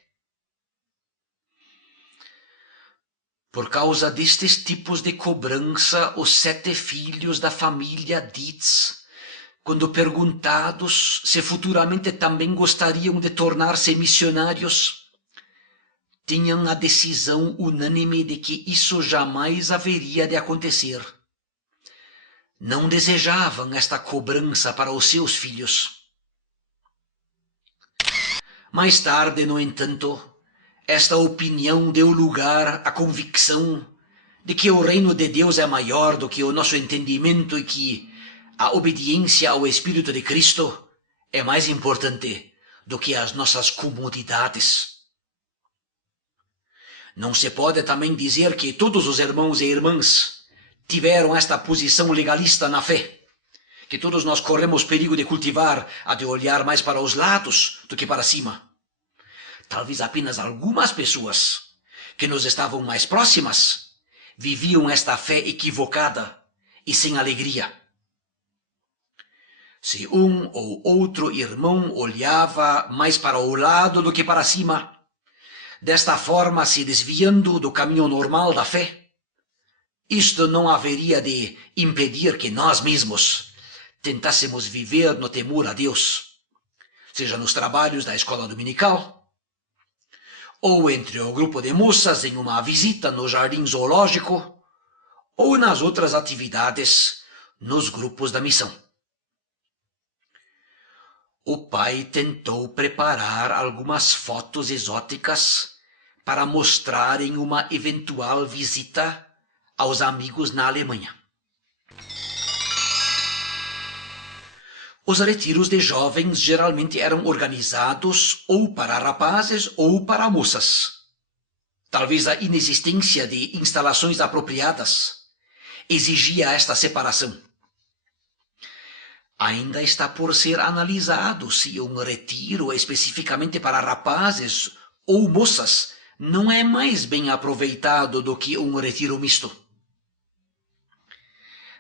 Por causa destes tipos de cobrança, os 7 filhos da família Dietz, quando perguntados se futuramente também gostariam de tornar-se missionários, tinham a decisão unânime de que isso jamais haveria de acontecer. Não desejavam esta cobrança para os seus filhos. Mais tarde, no entanto, esta opinião deu lugar à convicção de que o reino de Deus é maior do que o nosso entendimento e que a obediência ao Espírito de Cristo é mais importante do que as nossas comodidades. Não se pode também dizer que todos os irmãos e irmãs tiveram esta posição legalista na fé, que todos nós corremos perigo de cultivar a de olhar mais para os lados do que para cima. Talvez apenas algumas pessoas que nos estavam mais próximas viviam esta fé equivocada e sem alegria. Se um ou outro irmão olhava mais para o lado do que para cima, desta forma se desviando do caminho normal da fé, isto não haveria de impedir que nós mesmos tentássemos viver no temor a Deus, seja nos trabalhos da escola dominical, ou entre o grupo de moças em uma visita no jardim zoológico, ou nas outras atividades nos grupos da missão. O pai tentou preparar algumas fotos exóticas para mostrar em uma eventual visita aos amigos na Alemanha. Os retiros de jovens geralmente eram organizados ou para rapazes ou para moças. Talvez a inexistência de instalações apropriadas exigia esta separação. Ainda está por ser analisado se um retiro especificamente para rapazes ou moças não é mais bem aproveitado do que um retiro misto.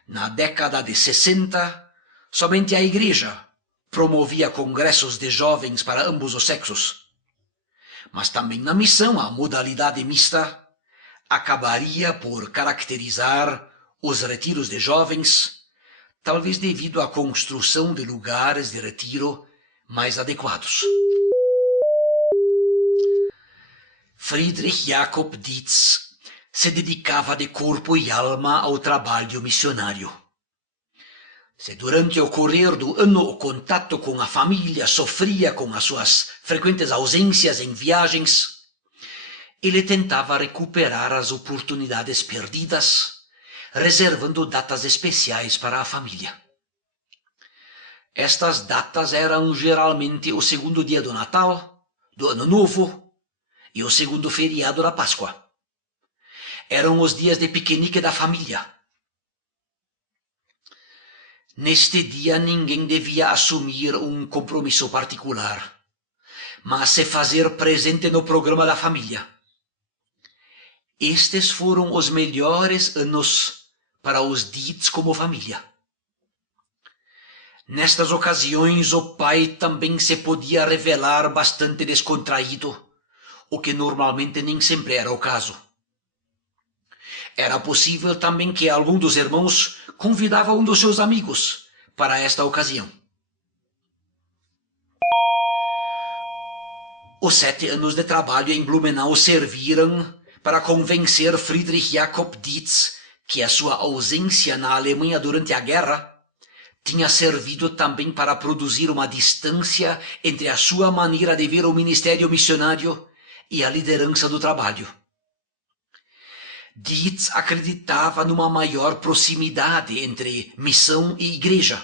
Na década de 60, somente a igreja promovia congressos de jovens para ambos os sexos. Mas também na missão a modalidade mista acabaria por caracterizar os retiros de jovens, talvez devido à construção de lugares de retiro mais adequados. Friedrich Jakob Dietz se dedicava de corpo e alma ao trabalho missionário. Se durante o correr do ano o contato com a família sofria com as suas frequentes ausências em viagens, ele tentava recuperar as oportunidades perdidas, reservando datas especiais para a família. Estas datas eram geralmente o segundo dia do Natal, do Ano Novo e o segundo feriado da Páscoa. Eram os dias de piquenique da família. Neste dia ninguém devia assumir um compromisso particular, mas se fazer presente no programa da família. Estes foram os melhores anos para os Dietz como família. Nestas ocasiões o pai também se podia revelar bastante descontraído, o que normalmente nem sempre era o caso. Era possível também que algum dos irmãos convidava um dos seus amigos para esta ocasião. Os 7 anos de trabalho em Blumenau serviram para convencer Friedrich Jakob Dietz que a sua ausência na Alemanha durante a guerra tinha servido também para produzir uma distância entre a sua maneira de ver o ministério missionário e a liderança do trabalho. Dietz acreditava numa maior proximidade entre missão e igreja,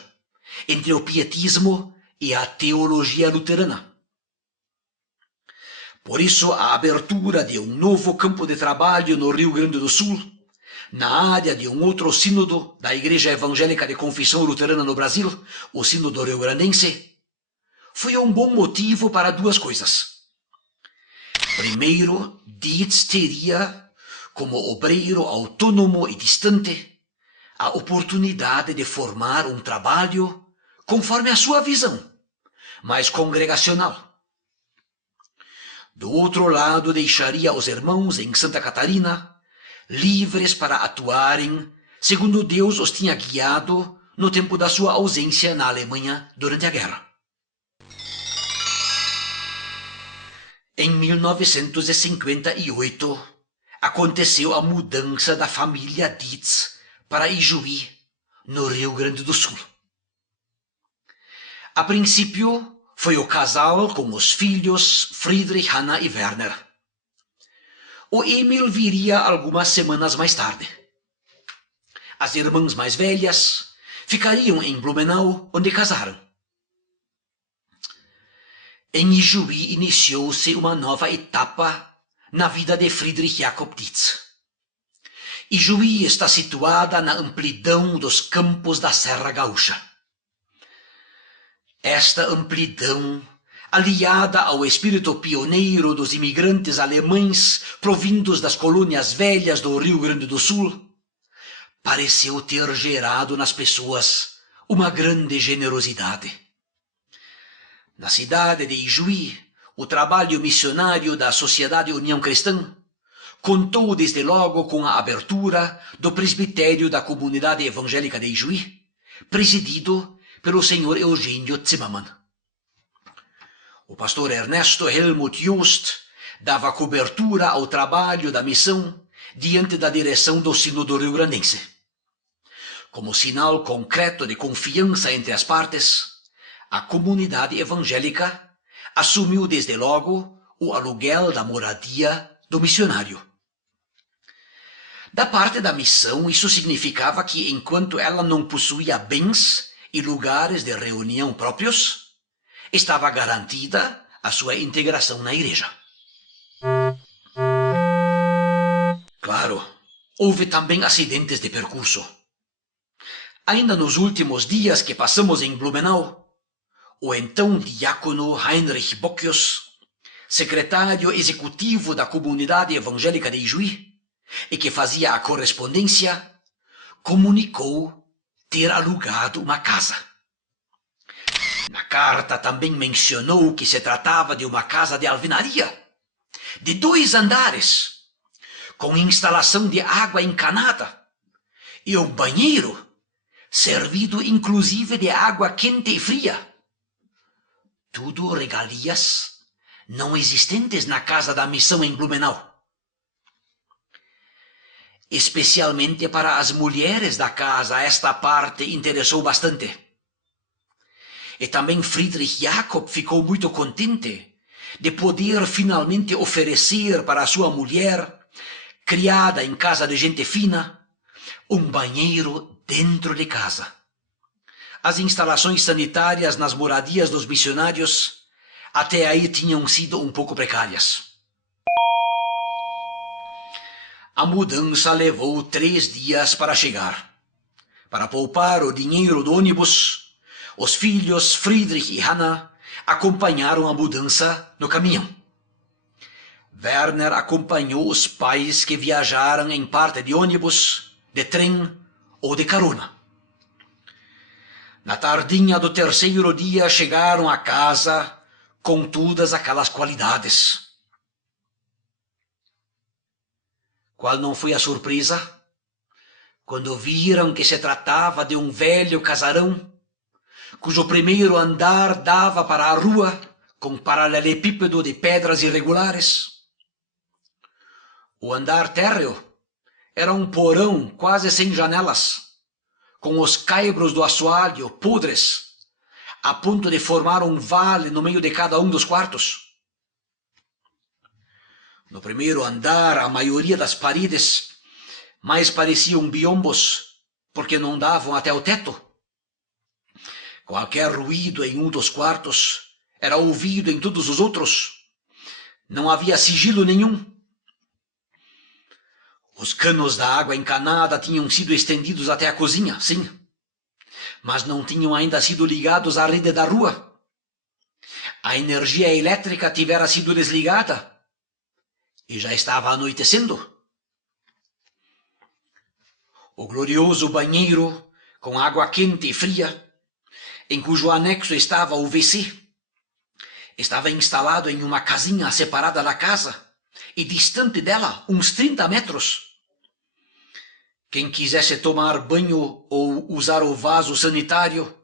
entre o pietismo e a teologia luterana. Por isso, a abertura de um novo campo de trabalho no Rio Grande do Sul, na área de um outro sínodo da Igreja Evangélica de Confissão Luterana no Brasil, o Sínodo Rio-Grandense, foi um bom motivo para 2 coisas. Primeiro, Dietz teria, como obreiro autônomo e distante, a oportunidade de formar um trabalho conforme a sua visão, mais congregacional. Do outro lado, deixaria os irmãos em Santa Catarina livres para atuarem segundo Deus os tinha guiado no tempo da sua ausência na Alemanha durante a guerra. Em 1958, aconteceu a mudança da família Dietz para Ijuí, no Rio Grande do Sul. A princípio, foi o casal com os filhos Friedrich, Hanna e Werner. o Emil viria algumas semanas mais tarde. As irmãs mais velhas ficariam em Blumenau, onde casaram. Em Ijuí iniciou-se uma nova etapa na vida de Friedrich Jakob Dietz. Ijuí está situada na amplidão dos campos da Serra Gaúcha. Esta amplidão, aliada ao espírito pioneiro dos imigrantes alemães provindos das colônias velhas do Rio Grande do Sul, pareceu ter gerado nas pessoas uma grande generosidade. Na cidade de Ijuí, o trabalho missionário da Sociedade União Cristã contou desde logo com a abertura do presbitério da Comunidade Evangélica de Ijuí, presidido pelo senhor Eugênio Zimmermann. O pastor Ernesto Helmut Just dava cobertura ao trabalho da missão diante da direção do Sínodo Rio-Grandense. Como sinal concreto de confiança entre as partes, a comunidade evangélica assumiu desde logo o aluguel da moradia do missionário. Da parte da missão, isso significava que, enquanto ela não possuía bens e lugares de reunião próprios, estava garantida a sua integração na igreja. Claro, houve também acidentes de percurso. Ainda nos últimos dias que passamos em Blumenau, o então diácono Heinrich Bocchius, secretário executivo da Comunidade Evangélica de Ijuí, e que fazia a correspondência, comunicou ter alugado uma casa. Na carta também mencionou que se tratava de uma casa de alvenaria, de 2 andares, com instalação de água encanada e um banheiro, servido inclusive de água quente e fria. Tudo regalias não existentes na casa da missão em Blumenau. Especialmente para as mulheres da casa, esta parte interessou bastante. E também Friedrich Jakob ficou muito contente de poder finalmente oferecer para sua mulher, criada em casa de gente fina, um banheiro dentro de casa. As instalações sanitárias nas moradias dos missionários até aí tinham sido um pouco precárias. A mudança levou 3 dias para chegar. Para poupar o dinheiro do ônibus, os filhos Friedrich e Hannah acompanharam a mudança no caminhão. Werner acompanhou os pais que viajaram em parte de ônibus, de trem ou de carona. Na tardinha do 3º dia chegaram a casa com todas aquelas qualidades. Qual não foi a surpresa? Quando viram que se tratava de um velho casarão, cujo primeiro andar dava para a rua com paralelepípedo de pedras irregulares. O andar térreo era um porão quase sem janelas, com os caibros do assoalho podres, a ponto de formar um vale no meio de cada um dos quartos. No primeiro andar, a maioria das paredes mais pareciam biombos, porque não davam até o teto. Qualquer ruído em um dos quartos era ouvido em todos os outros. Não havia sigilo nenhum. Os canos da água encanada tinham sido estendidos até a cozinha, sim, mas não tinham ainda sido ligados à rede da rua. A energia elétrica tivera sido desligada e já estava anoitecendo. O glorioso banheiro com água quente e fria, em cujo anexo estava o WC, estava instalado em uma casinha separada da casa e distante dela uns 30 metros. Quem quisesse tomar banho ou usar o vaso sanitário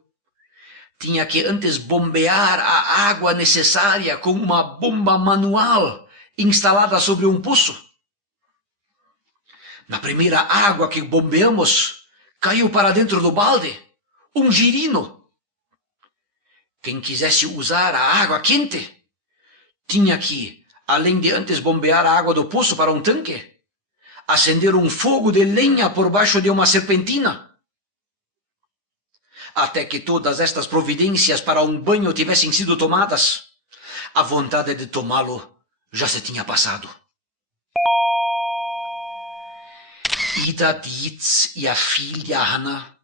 tinha que antes bombear a água necessária com uma bomba manual instalada sobre um poço. Na primeira água que bombeamos, caiu para dentro do balde um girino. Quem quisesse usar a água quente tinha que, além de antes bombear a água do poço para um tanque, acender um fogo de lenha por baixo de uma serpentina. Até que todas estas providências para um banho tivessem sido tomadas, a vontade de tomá-lo já se tinha passado. Ida Dietz e a filha Hannah,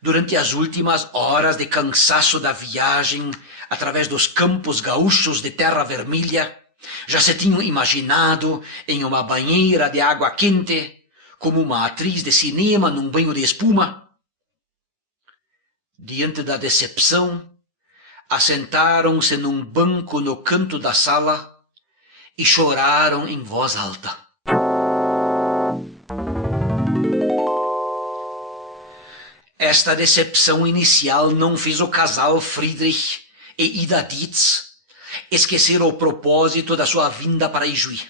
durante as últimas horas de cansaço da viagem através dos campos gaúchos de terra vermelha, já se tinham imaginado em uma banheira de água quente, como uma atriz de cinema num banho de espuma. Diante da decepção, assentaram-se num banco no canto da sala e choraram em voz alta. Esta decepção inicial não fez o casal Friedrich e Ida Dietz esquecer o propósito da sua vinda para Ijuí.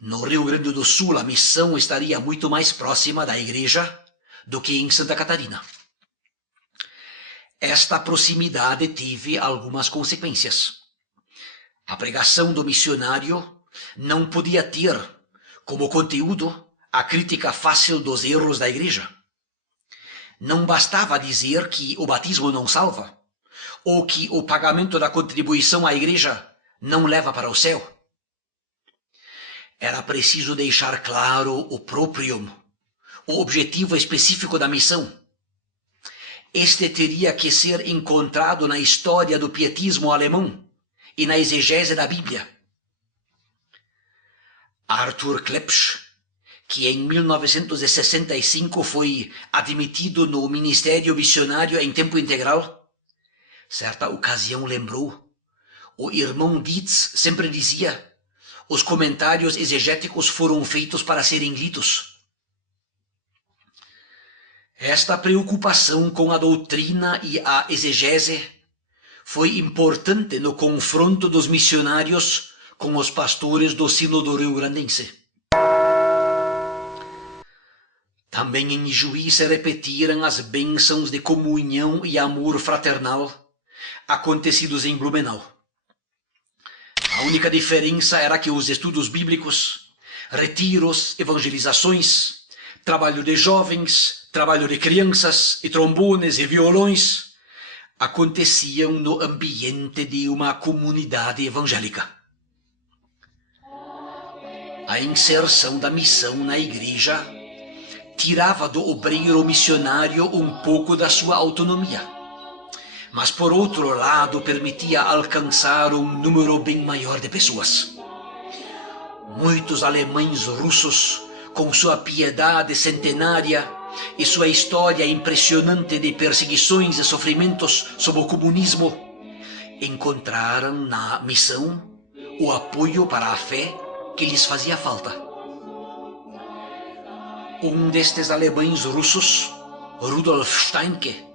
No Rio Grande do Sul, a missão estaria muito mais próxima da igreja do que em Santa Catarina. Esta proximidade teve algumas consequências. A pregação do missionário não podia ter como conteúdo a crítica fácil dos erros da igreja. Não bastava dizer que o batismo não salva, ou que o pagamento da contribuição à igreja não leva para o céu. Era preciso deixar claro o proprium, o objetivo específico da missão. Este teria que ser encontrado na história do pietismo alemão e na exegese da Bíblia. Arthur Klepsch, que em 1965 foi admitido no Ministério Missionário em tempo integral, certa ocasião lembrou: o irmão Dietz sempre dizia, os comentários exegéticos foram feitos para serem lidos. Esta preocupação com a doutrina e a exegese foi importante no confronto dos missionários com os pastores do Sínodo Rio-Grandense. Também em Ijuí se repetiram as bênçãos de comunhão e amor fraternal acontecidos em Blumenau. A única diferença era que os estudos bíblicos, retiros, evangelizações, trabalho de jovens, trabalho de crianças e trombones e violões aconteciam no ambiente de uma comunidade evangélica. A inserção da missão na igreja tirava do obreiro missionário um pouco da sua autonomia, mas por outro lado permitia alcançar um número bem maior de pessoas. Muitos alemães russos, com sua piedade centenária e sua história impressionante de perseguições e sofrimentos sob o comunismo, encontraram na missão o apoio para a fé que lhes fazia falta. Um destes alemães russos, Rudolf Steinke,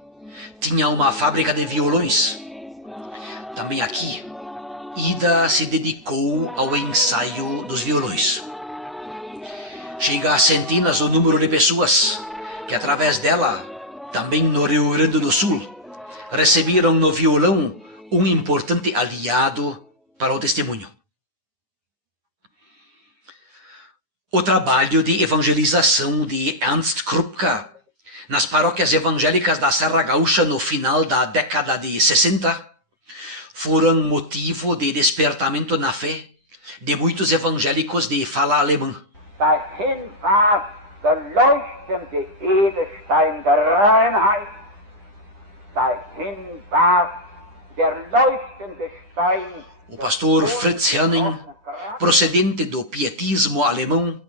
tinha uma fábrica de violões. Também aqui, Ida se dedicou ao ensaio dos violões. Chega a centenas o número de pessoas que, através dela, também no Rio Grande do Sul, receberam no violão um importante aliado para o testemunho. O trabalho de evangelização de Ernst Krupka nas paróquias evangélicas da Serra Gaúcha no final da década de 60 foram motivo de despertamento na fé de muitos evangélicos de fala alemã. Dahin war der leuchtende Edelstein der Reinheit, dahin war der leuchtende Stein. O pastor Fritz Henning, procedente do pietismo alemão,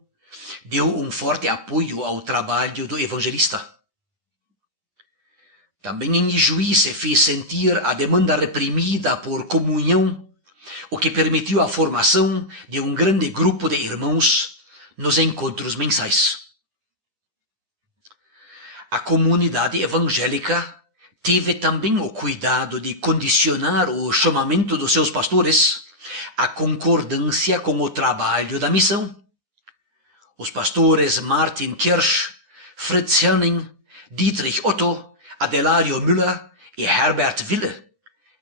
deu um forte apoio ao trabalho do evangelista. Também em Ijuí se fez sentir a demanda reprimida por comunhão, o que permitiu a formação de um grande grupo de irmãos nos encontros mensais. A comunidade evangélica teve também o cuidado de condicionar o chamamento dos seus pastores à concordância com o trabalho da missão. Os pastores Martin Kirsch, Fritz Henning, Dietrich Otto, Adelario Müller e Herbert Wille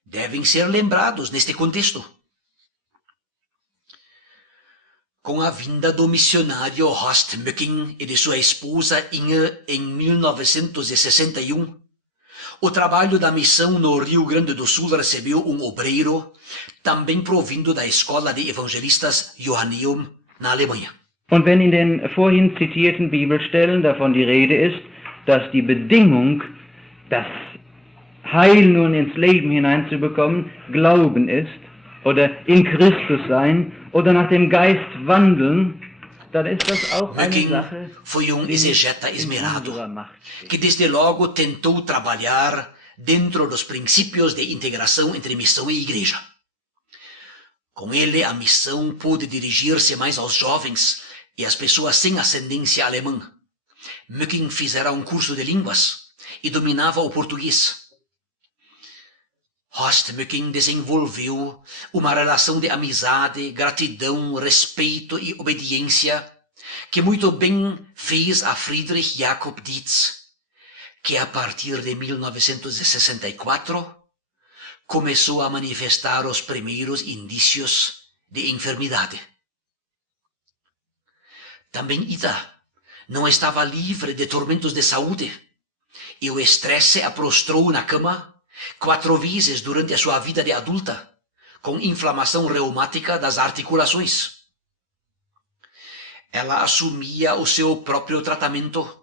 devem ser lembrados neste contexto. Com a vinda do missionário Horst Möcking e de sua esposa Inge em 1961, o trabalho da missão no Rio Grande do Sul recebeu obreiro, também provindo da Escola de Evangelistas Johanneum, na Alemanha. Und wenn in den vorhin zitierten Bibelstellen davon die Rede ist, dass die Bedingung, das Heil nun ins Leben hineinzubekommen, Glauben ist, oder in Christus sein, oder nach dem Geist wandeln, dann ist das auch eine Sache, foi exegeta esmerado, que desde logo tentou trabalhar dentro dos princípios de integração entre missão e igreja. Com ele, a missão pôde dirigir-se mais aos jovens e às pessoas sem ascendência alemã. Möcking fizera curso de línguas e dominava o português. Horst Möcking desenvolveu uma relação de amizade, gratidão, respeito e obediência que muito bem fez a Friedrich Jakob Dietz, que a partir de 1964 começou a manifestar os primeiros indícios de enfermidade. Também Ida não estava livre de tormentos de saúde e o estresse a prostrou na cama 4 vezes durante a sua vida de adulta, com inflamação reumática das articulações. Ela assumia o seu próprio tratamento,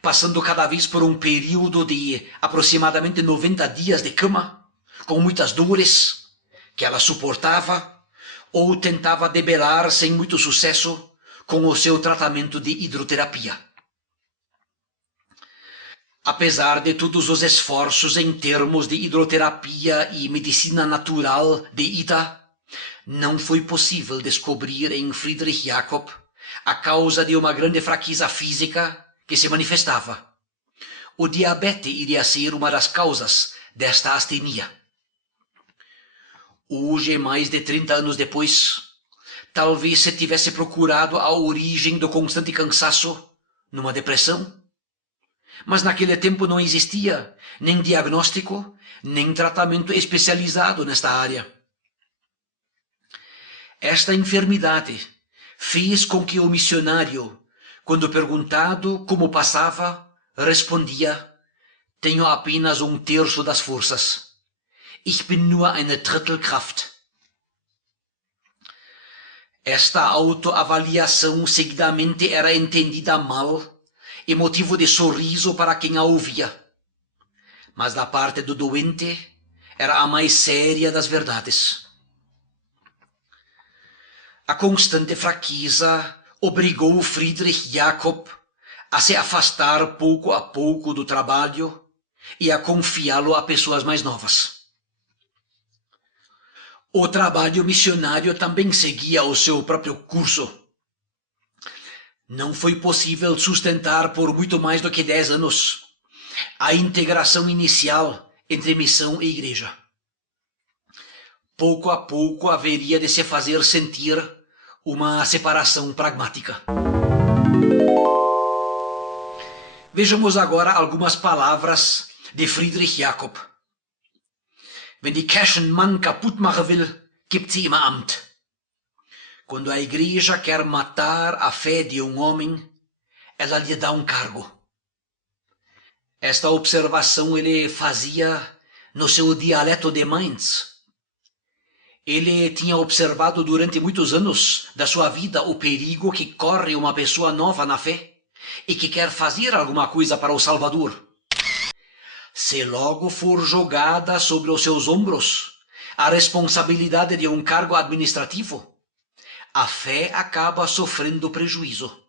passando cada vez por um período de aproximadamente 90 dias de cama, com muitas dores, que ela suportava ou tentava debelar sem muito sucesso com o seu tratamento de hidroterapia. Apesar de todos os esforços em termos de hidroterapia e medicina natural de Ida, não foi possível descobrir em Friedrich Jakob a causa de uma grande fraqueza física que se manifestava. O diabetes iria ser uma das causas desta astenia. Hoje, mais de 30 anos depois, talvez se tivesse procurado a origem do constante cansaço numa depressão, mas naquele tempo não existia nem diagnóstico, nem tratamento especializado nesta área. Esta enfermidade fez com que o missionário, quando perguntado como passava, respondia: tenho apenas 1/3 das forças. Ich bin nur eine Drittelkraft. Esta autoavaliação seguidamente era entendida mal e motivo de sorriso para quem a ouvia. Mas da parte do doente era a mais séria das verdades. A constante fraqueza obrigou Friedrich Jakob a se afastar pouco a pouco do trabalho e a confiá-lo a pessoas mais novas. O trabalho missionário também seguia o seu próprio curso. Não foi possível sustentar por muito mais do que 10 anos a integração inicial entre missão e igreja. Pouco a pouco haveria de se fazer sentir uma separação pragmática. Vejamos agora algumas palavras de Friedrich Jakob. Wenn die Kirche einen Mann kaputt machen will, gibt sie ihm ein Amt. Quando a igreja quer matar a fé de homem, ela lhe dá cargo. Esta observação ele fazia no seu dialeto de Mainz. Ele tinha observado durante muitos anos da sua vida o perigo que corre uma pessoa nova na fé e que quer fazer alguma coisa para o Salvador. Se logo for jogada sobre os seus ombros a responsabilidade de cargo administrativo, a fé acaba sofrendo prejuízo.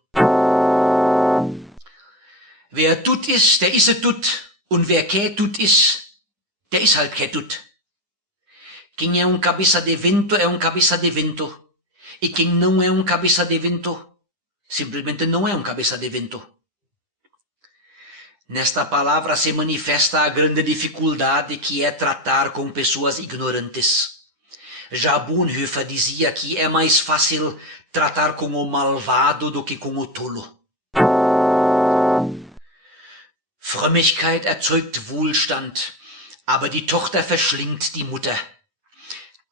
Wer tut ist, der ist tut, und wer quer tut ist, der ist halt quer tut. Quem é cabeça de vento é cabeça de vento, e quem não é cabeça de vento, simplesmente não é cabeça de vento. Nesta palavra se manifesta a grande dificuldade que é tratar com pessoas ignorantes. Já Bonhoeffer dizia que é mais fácil tratar com o malvado do que com o tolo. Frömmigkeit erzeugt Wohlstand, aber die Tochter verschlingt die Mutter.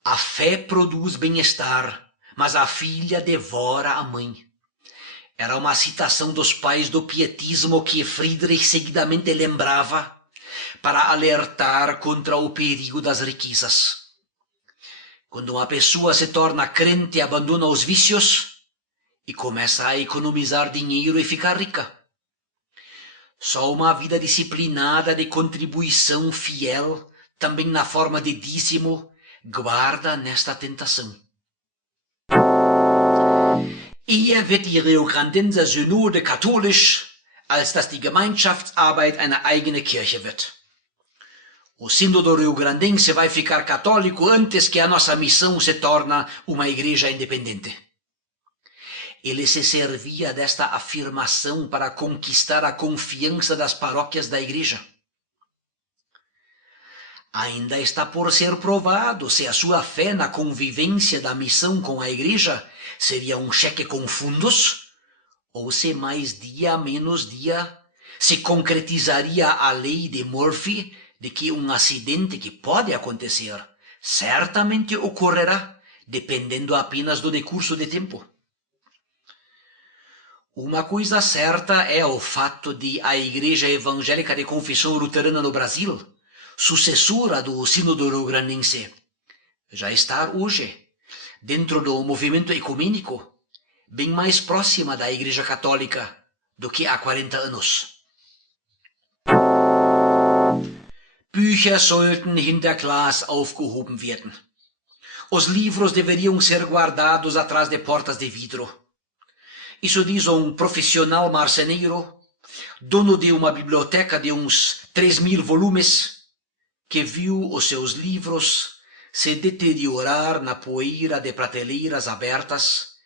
A fé produz bem-estar, mas a filha devora a mãe. Era uma citação dos pais do pietismo que Friedrich seguidamente lembrava para alertar contra o perigo das riquezas. Quando uma pessoa se torna crente, abandona os vícios e começa a economizar dinheiro e ficar rica. Só uma vida disciplinada de contribuição fiel, também na forma de dízimo, guarda nesta tentação. Eher wird die Rio-Grandenser Synode katholisch, als dass die Gemeinschaftsarbeit eine eigene Kirche wird. O Sínodo Rio-Grandense vai ficar católico antes que a nossa missão se torne uma igreja independente. Ele se servia desta afirmação para conquistar a confiança das paróquias da igreja. Ainda está por ser provado se a sua fé na convivência da missão com a igreja seria um cheque com fundos, ou se mais dia menos dia se concretizaria a lei de Murphy de que um acidente que pode acontecer certamente ocorrerá, dependendo apenas do decurso de tempo. Uma coisa certa é o fato de a Igreja Evangélica de Confissão Luterana no Brasil, sucessora do Sínodo Rio-Grandense, já está hoje, dentro do movimento ecumênico, bem mais próxima da Igreja Católica do que há 40 anos. Bücher sollten hinter Glas aufgehoben werden. Os livros deveriam ser guardados atrás de portas de vidro. Isso diz um profissional marceneiro, dono de uma biblioteca de uns 3.000 volumes, que viu os seus livros se deteriorar na poeira de prateleiras abertas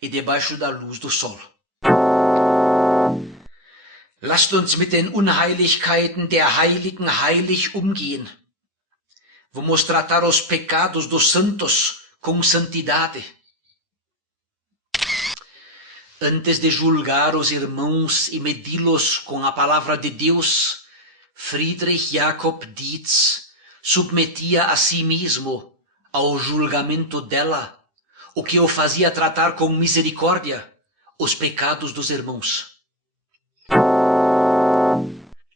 e debaixo da luz do sol. Lasst uns mit den Unheiligkeiten der Heiligen heilig umgehen. Vamos tratar os pecados dos santos com santidade. Antes de julgar os irmãos e medi-los com a palavra de Deus, Friedrich Jakob Dietz submetia a si mesmo ao julgamento dela, o que o fazia tratar com misericórdia os pecados dos irmãos.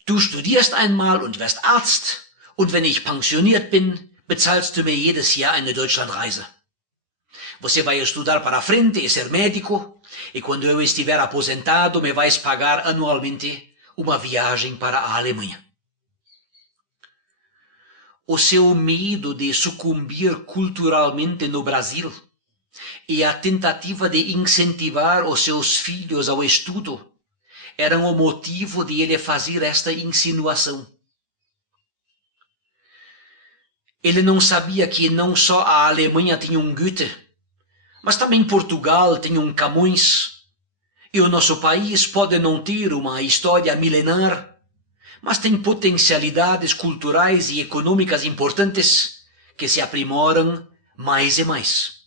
Du studierst einmal und wirst Arzt, und wenn ich pensioniert bin, bezahlst du mir jedes Jahr eine Deutschlandreise. Você vai estudar para frente e ser médico, e quando eu estiver aposentado, me vais pagar anualmente uma viagem para a Alemanha. O seu medo de sucumbir culturalmente no Brasil e a tentativa de incentivar os seus filhos ao estudo eram o motivo de ele fazer esta insinuação. Ele não sabia que não só a Alemanha tinha um Goethe, mas também Portugal tem um Camões, e o nosso país pode não ter uma história milenar, mas tem potencialidades culturais e econômicas importantes que se aprimoram mais e mais.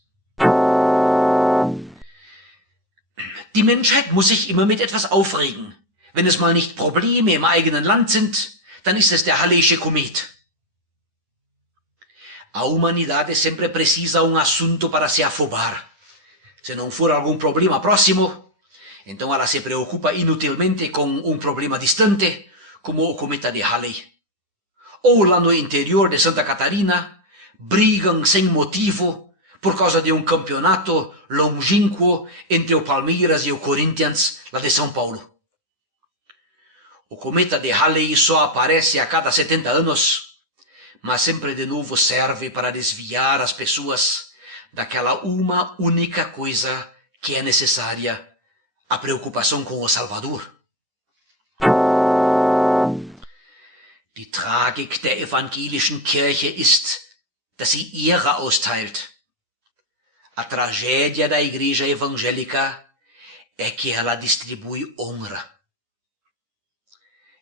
Die Menschheit muss sich immer mit etwas aufregen. Wenn es mal nicht Probleme im eigenen Land sind, dann ist es der Halley'sche Komet. A humanidade sempre precisa um assunto para se afobar. Se não for algum problema próximo, então ela se preocupa inutilmente com um problema distante, como o cometa de Halley. Ou lá no interior de Santa Catarina, brigam sem motivo por causa de um campeonato longínquo entre o Palmeiras e o Corinthians, lá de São Paulo. O cometa de Halley só aparece a cada 70 anos, mas sempre de novo serve para desviar as pessoas daquela uma única coisa que é necessária, a preocupação com o Salvador. Die Tragik der evangelischen Kirche ist, dass sie Ehre austeilt. A tragédia da igreja evangélica é que ela distribui honra.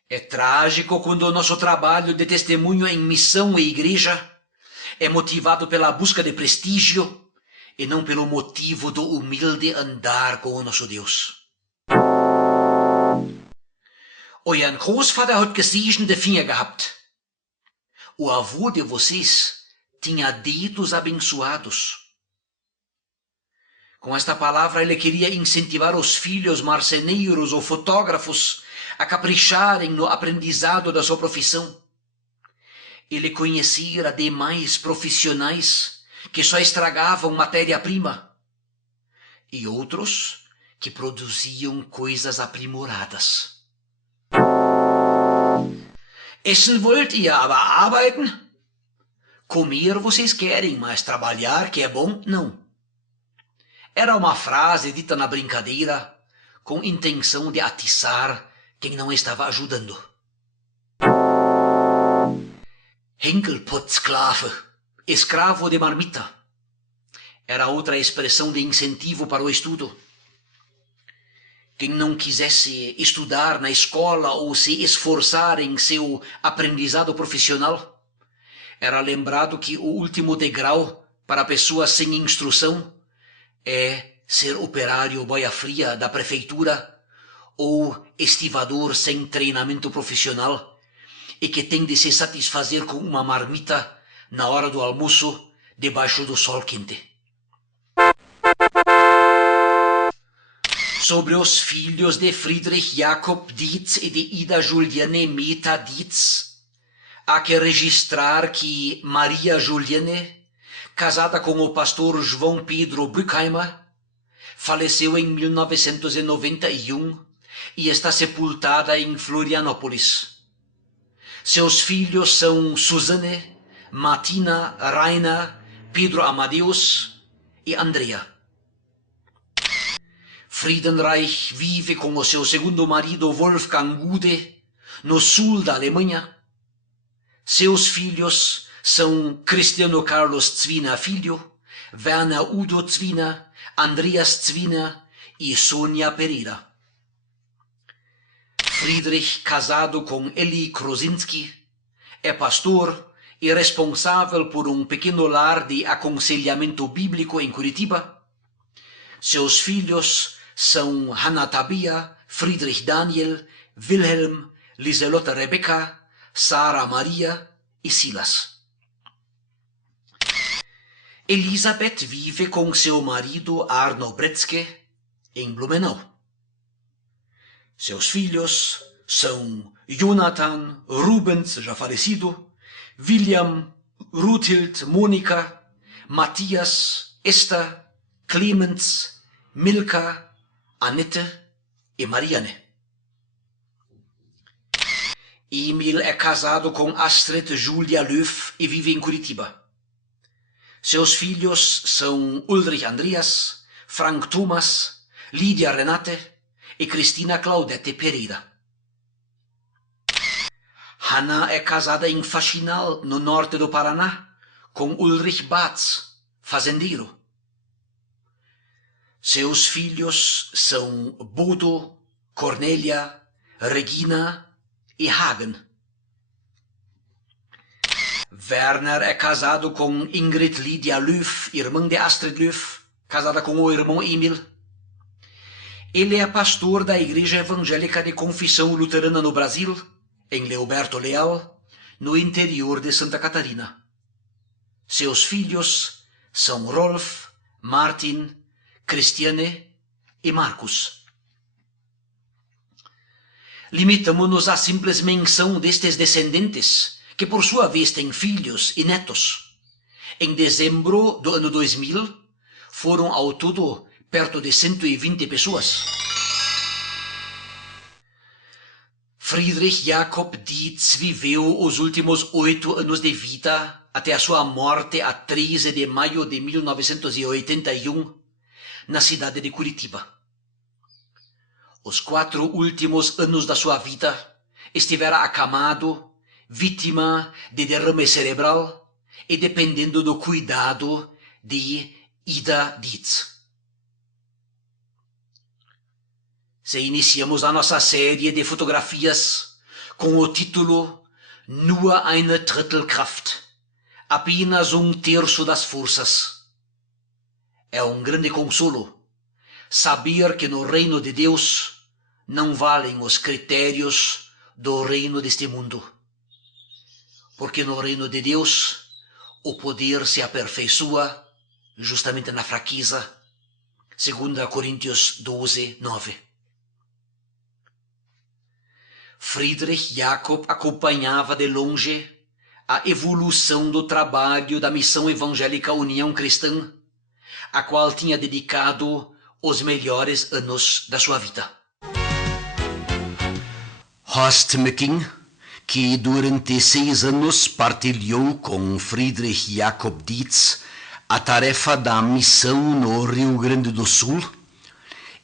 É trágico quando o nosso trabalho de testemunho em missão e igreja é motivado pela busca de prestígio e não pelo motivo do humilde andar com o nosso Deus. Euren Großvater hat gesegnete Finger gehabt. O avô de vocês tinha dedos abençoados. Com esta palavra, ele queria incentivar os filhos marceneiros ou fotógrafos a capricharem no aprendizado da sua profissão. Ele conhecia demais profissionais que só estragavam matéria-prima e outros que produziam coisas aprimoradas. Essen wollt ihr, aber arbeiten? Comer vocês querem, mas trabalhar que é bom, não. Era uma frase dita na brincadeira com intenção de atiçar quem não estava ajudando. Henkelpottsklave, escravo de marmita, era outra expressão de incentivo para o estudo. Quem não quisesse estudar na escola ou se esforçar em seu aprendizado profissional, era lembrado que o último degrau para a pessoa sem instrução é ser operário boia-fria da prefeitura ou estivador sem treinamento profissional e que tem de se satisfazer com uma marmita na hora do almoço debaixo do sol quente. Sobre os filhos de Friedrich Jakob Dietz e de Ida Juliane Meta Dietz, há que registrar que Maria Juliane, casada com o pastor João Pedro Bruckheimer, faleceu em 1991 e está sepultada em Florianópolis. Seus filhos são Susanne, Martina, Rainer, Pedro Amadeus e Andrea. Friedenreich vive com o seu segundo marido Wolfgang Gude no sul da Alemanha. Seus filhos são Cristiano Carlos Zwina Filho, Werner Udo Zwina, Andreas Zwina e Sônia Pereira. Friedrich, casado com Eli Krosinski, é pastor e responsável por um pequeno lar de aconselhamento bíblico em Curitiba. Seus filhos são Hanna Tabia, Friedrich Daniel, Wilhelm, Liselotte Rebecca, Sara Maria e Silas. Elisabeth vive com seu marido Arno Bretzke em Blumenau. Seus filhos são Jonathan, Rubens, já falecido, William, Ruthild, Monika, Matthias, Esther, Clemens, Milka, Annette e Marianne. Emil é casado com Astrid Julia Löw e vive em Curitiba. Seus filhos são Ulrich Andreas, Frank Thomas, Lídia Renate e Cristina Claudete Pereira. Hanna é casada em Faxinal, no norte do Paraná, com Ulrich Batz, fazendeiro. Seus filhos são Bodo, Cornélia, Regina e Hagen. Werner é casado com Ingrid Lydia Löw, irmã de Astrid Löw, casada com o irmão Emil. Ele é pastor da Igreja Evangélica de Confissão Luterana no Brasil, em Leoberto Leal, no interior de Santa Catarina. Seus filhos são Rolf, Martin, Christiane e Marcos. Limitamo-nos à simples menção destes descendentes, que por sua vez têm filhos e netos. Em dezembro do ano 2000, foram ao todo perto de 120 pessoas. Friedrich Jakob Dietz viveu os últimos 8 anos de vida até a sua morte a 13 de maio de 1981, na cidade de Curitiba. Os 4 últimos anos da sua vida estivera acamado, vítima de derrame cerebral e dependendo do cuidado de Ida Dietz. Se iniciamos a nossa série de fotografias com o título Nur eine Drittelkraft, apenas 1/3 das forças. É um grande consolo saber que no reino de Deus não valem os critérios do reino deste mundo. Porque no reino de Deus o poder se aperfeiçoa justamente na fraqueza, 2 Coríntios 12, 9. Friedrich Jacob acompanhava de longe a evolução do trabalho da Missão Evangélica União Cristã, a qual tinha dedicado os melhores anos da sua vida. Horst Möcking, que durante 6 anos partilhou com Friedrich Jacob Dietz a tarefa da missão no Rio Grande do Sul,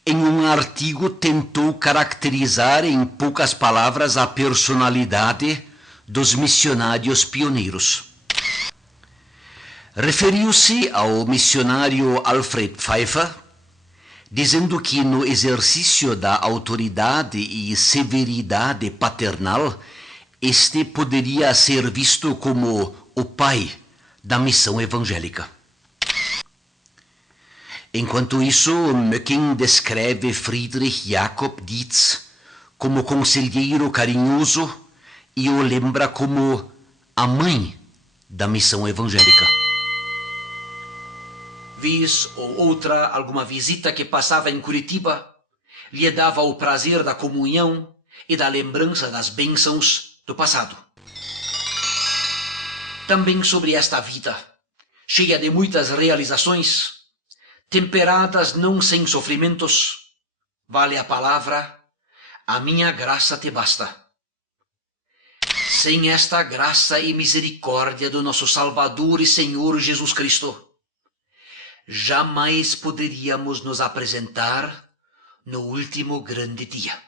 em um artigo tentou caracterizar em poucas palavras a personalidade dos missionários pioneiros. Referiu-se ao missionário Alfred Pfeiffer, dizendo que no exercício da autoridade e severidade paternal, este poderia ser visto como o pai da missão evangélica. Enquanto isso, Möcking descreve Friedrich Jacob Dietz como conselheiro carinhoso e o lembra como a mãe da missão evangélica. Vez ou outra, alguma visita que passava em Curitiba lhe dava o prazer da comunhão e da lembrança das bênçãos do passado. Também sobre esta vida, cheia de muitas realizações, temperadas não sem sofrimentos, vale a palavra, a minha graça te basta. Sem esta graça e misericórdia do nosso Salvador e Senhor Jesus Cristo, jamais poderíamos nos apresentar no último grande dia.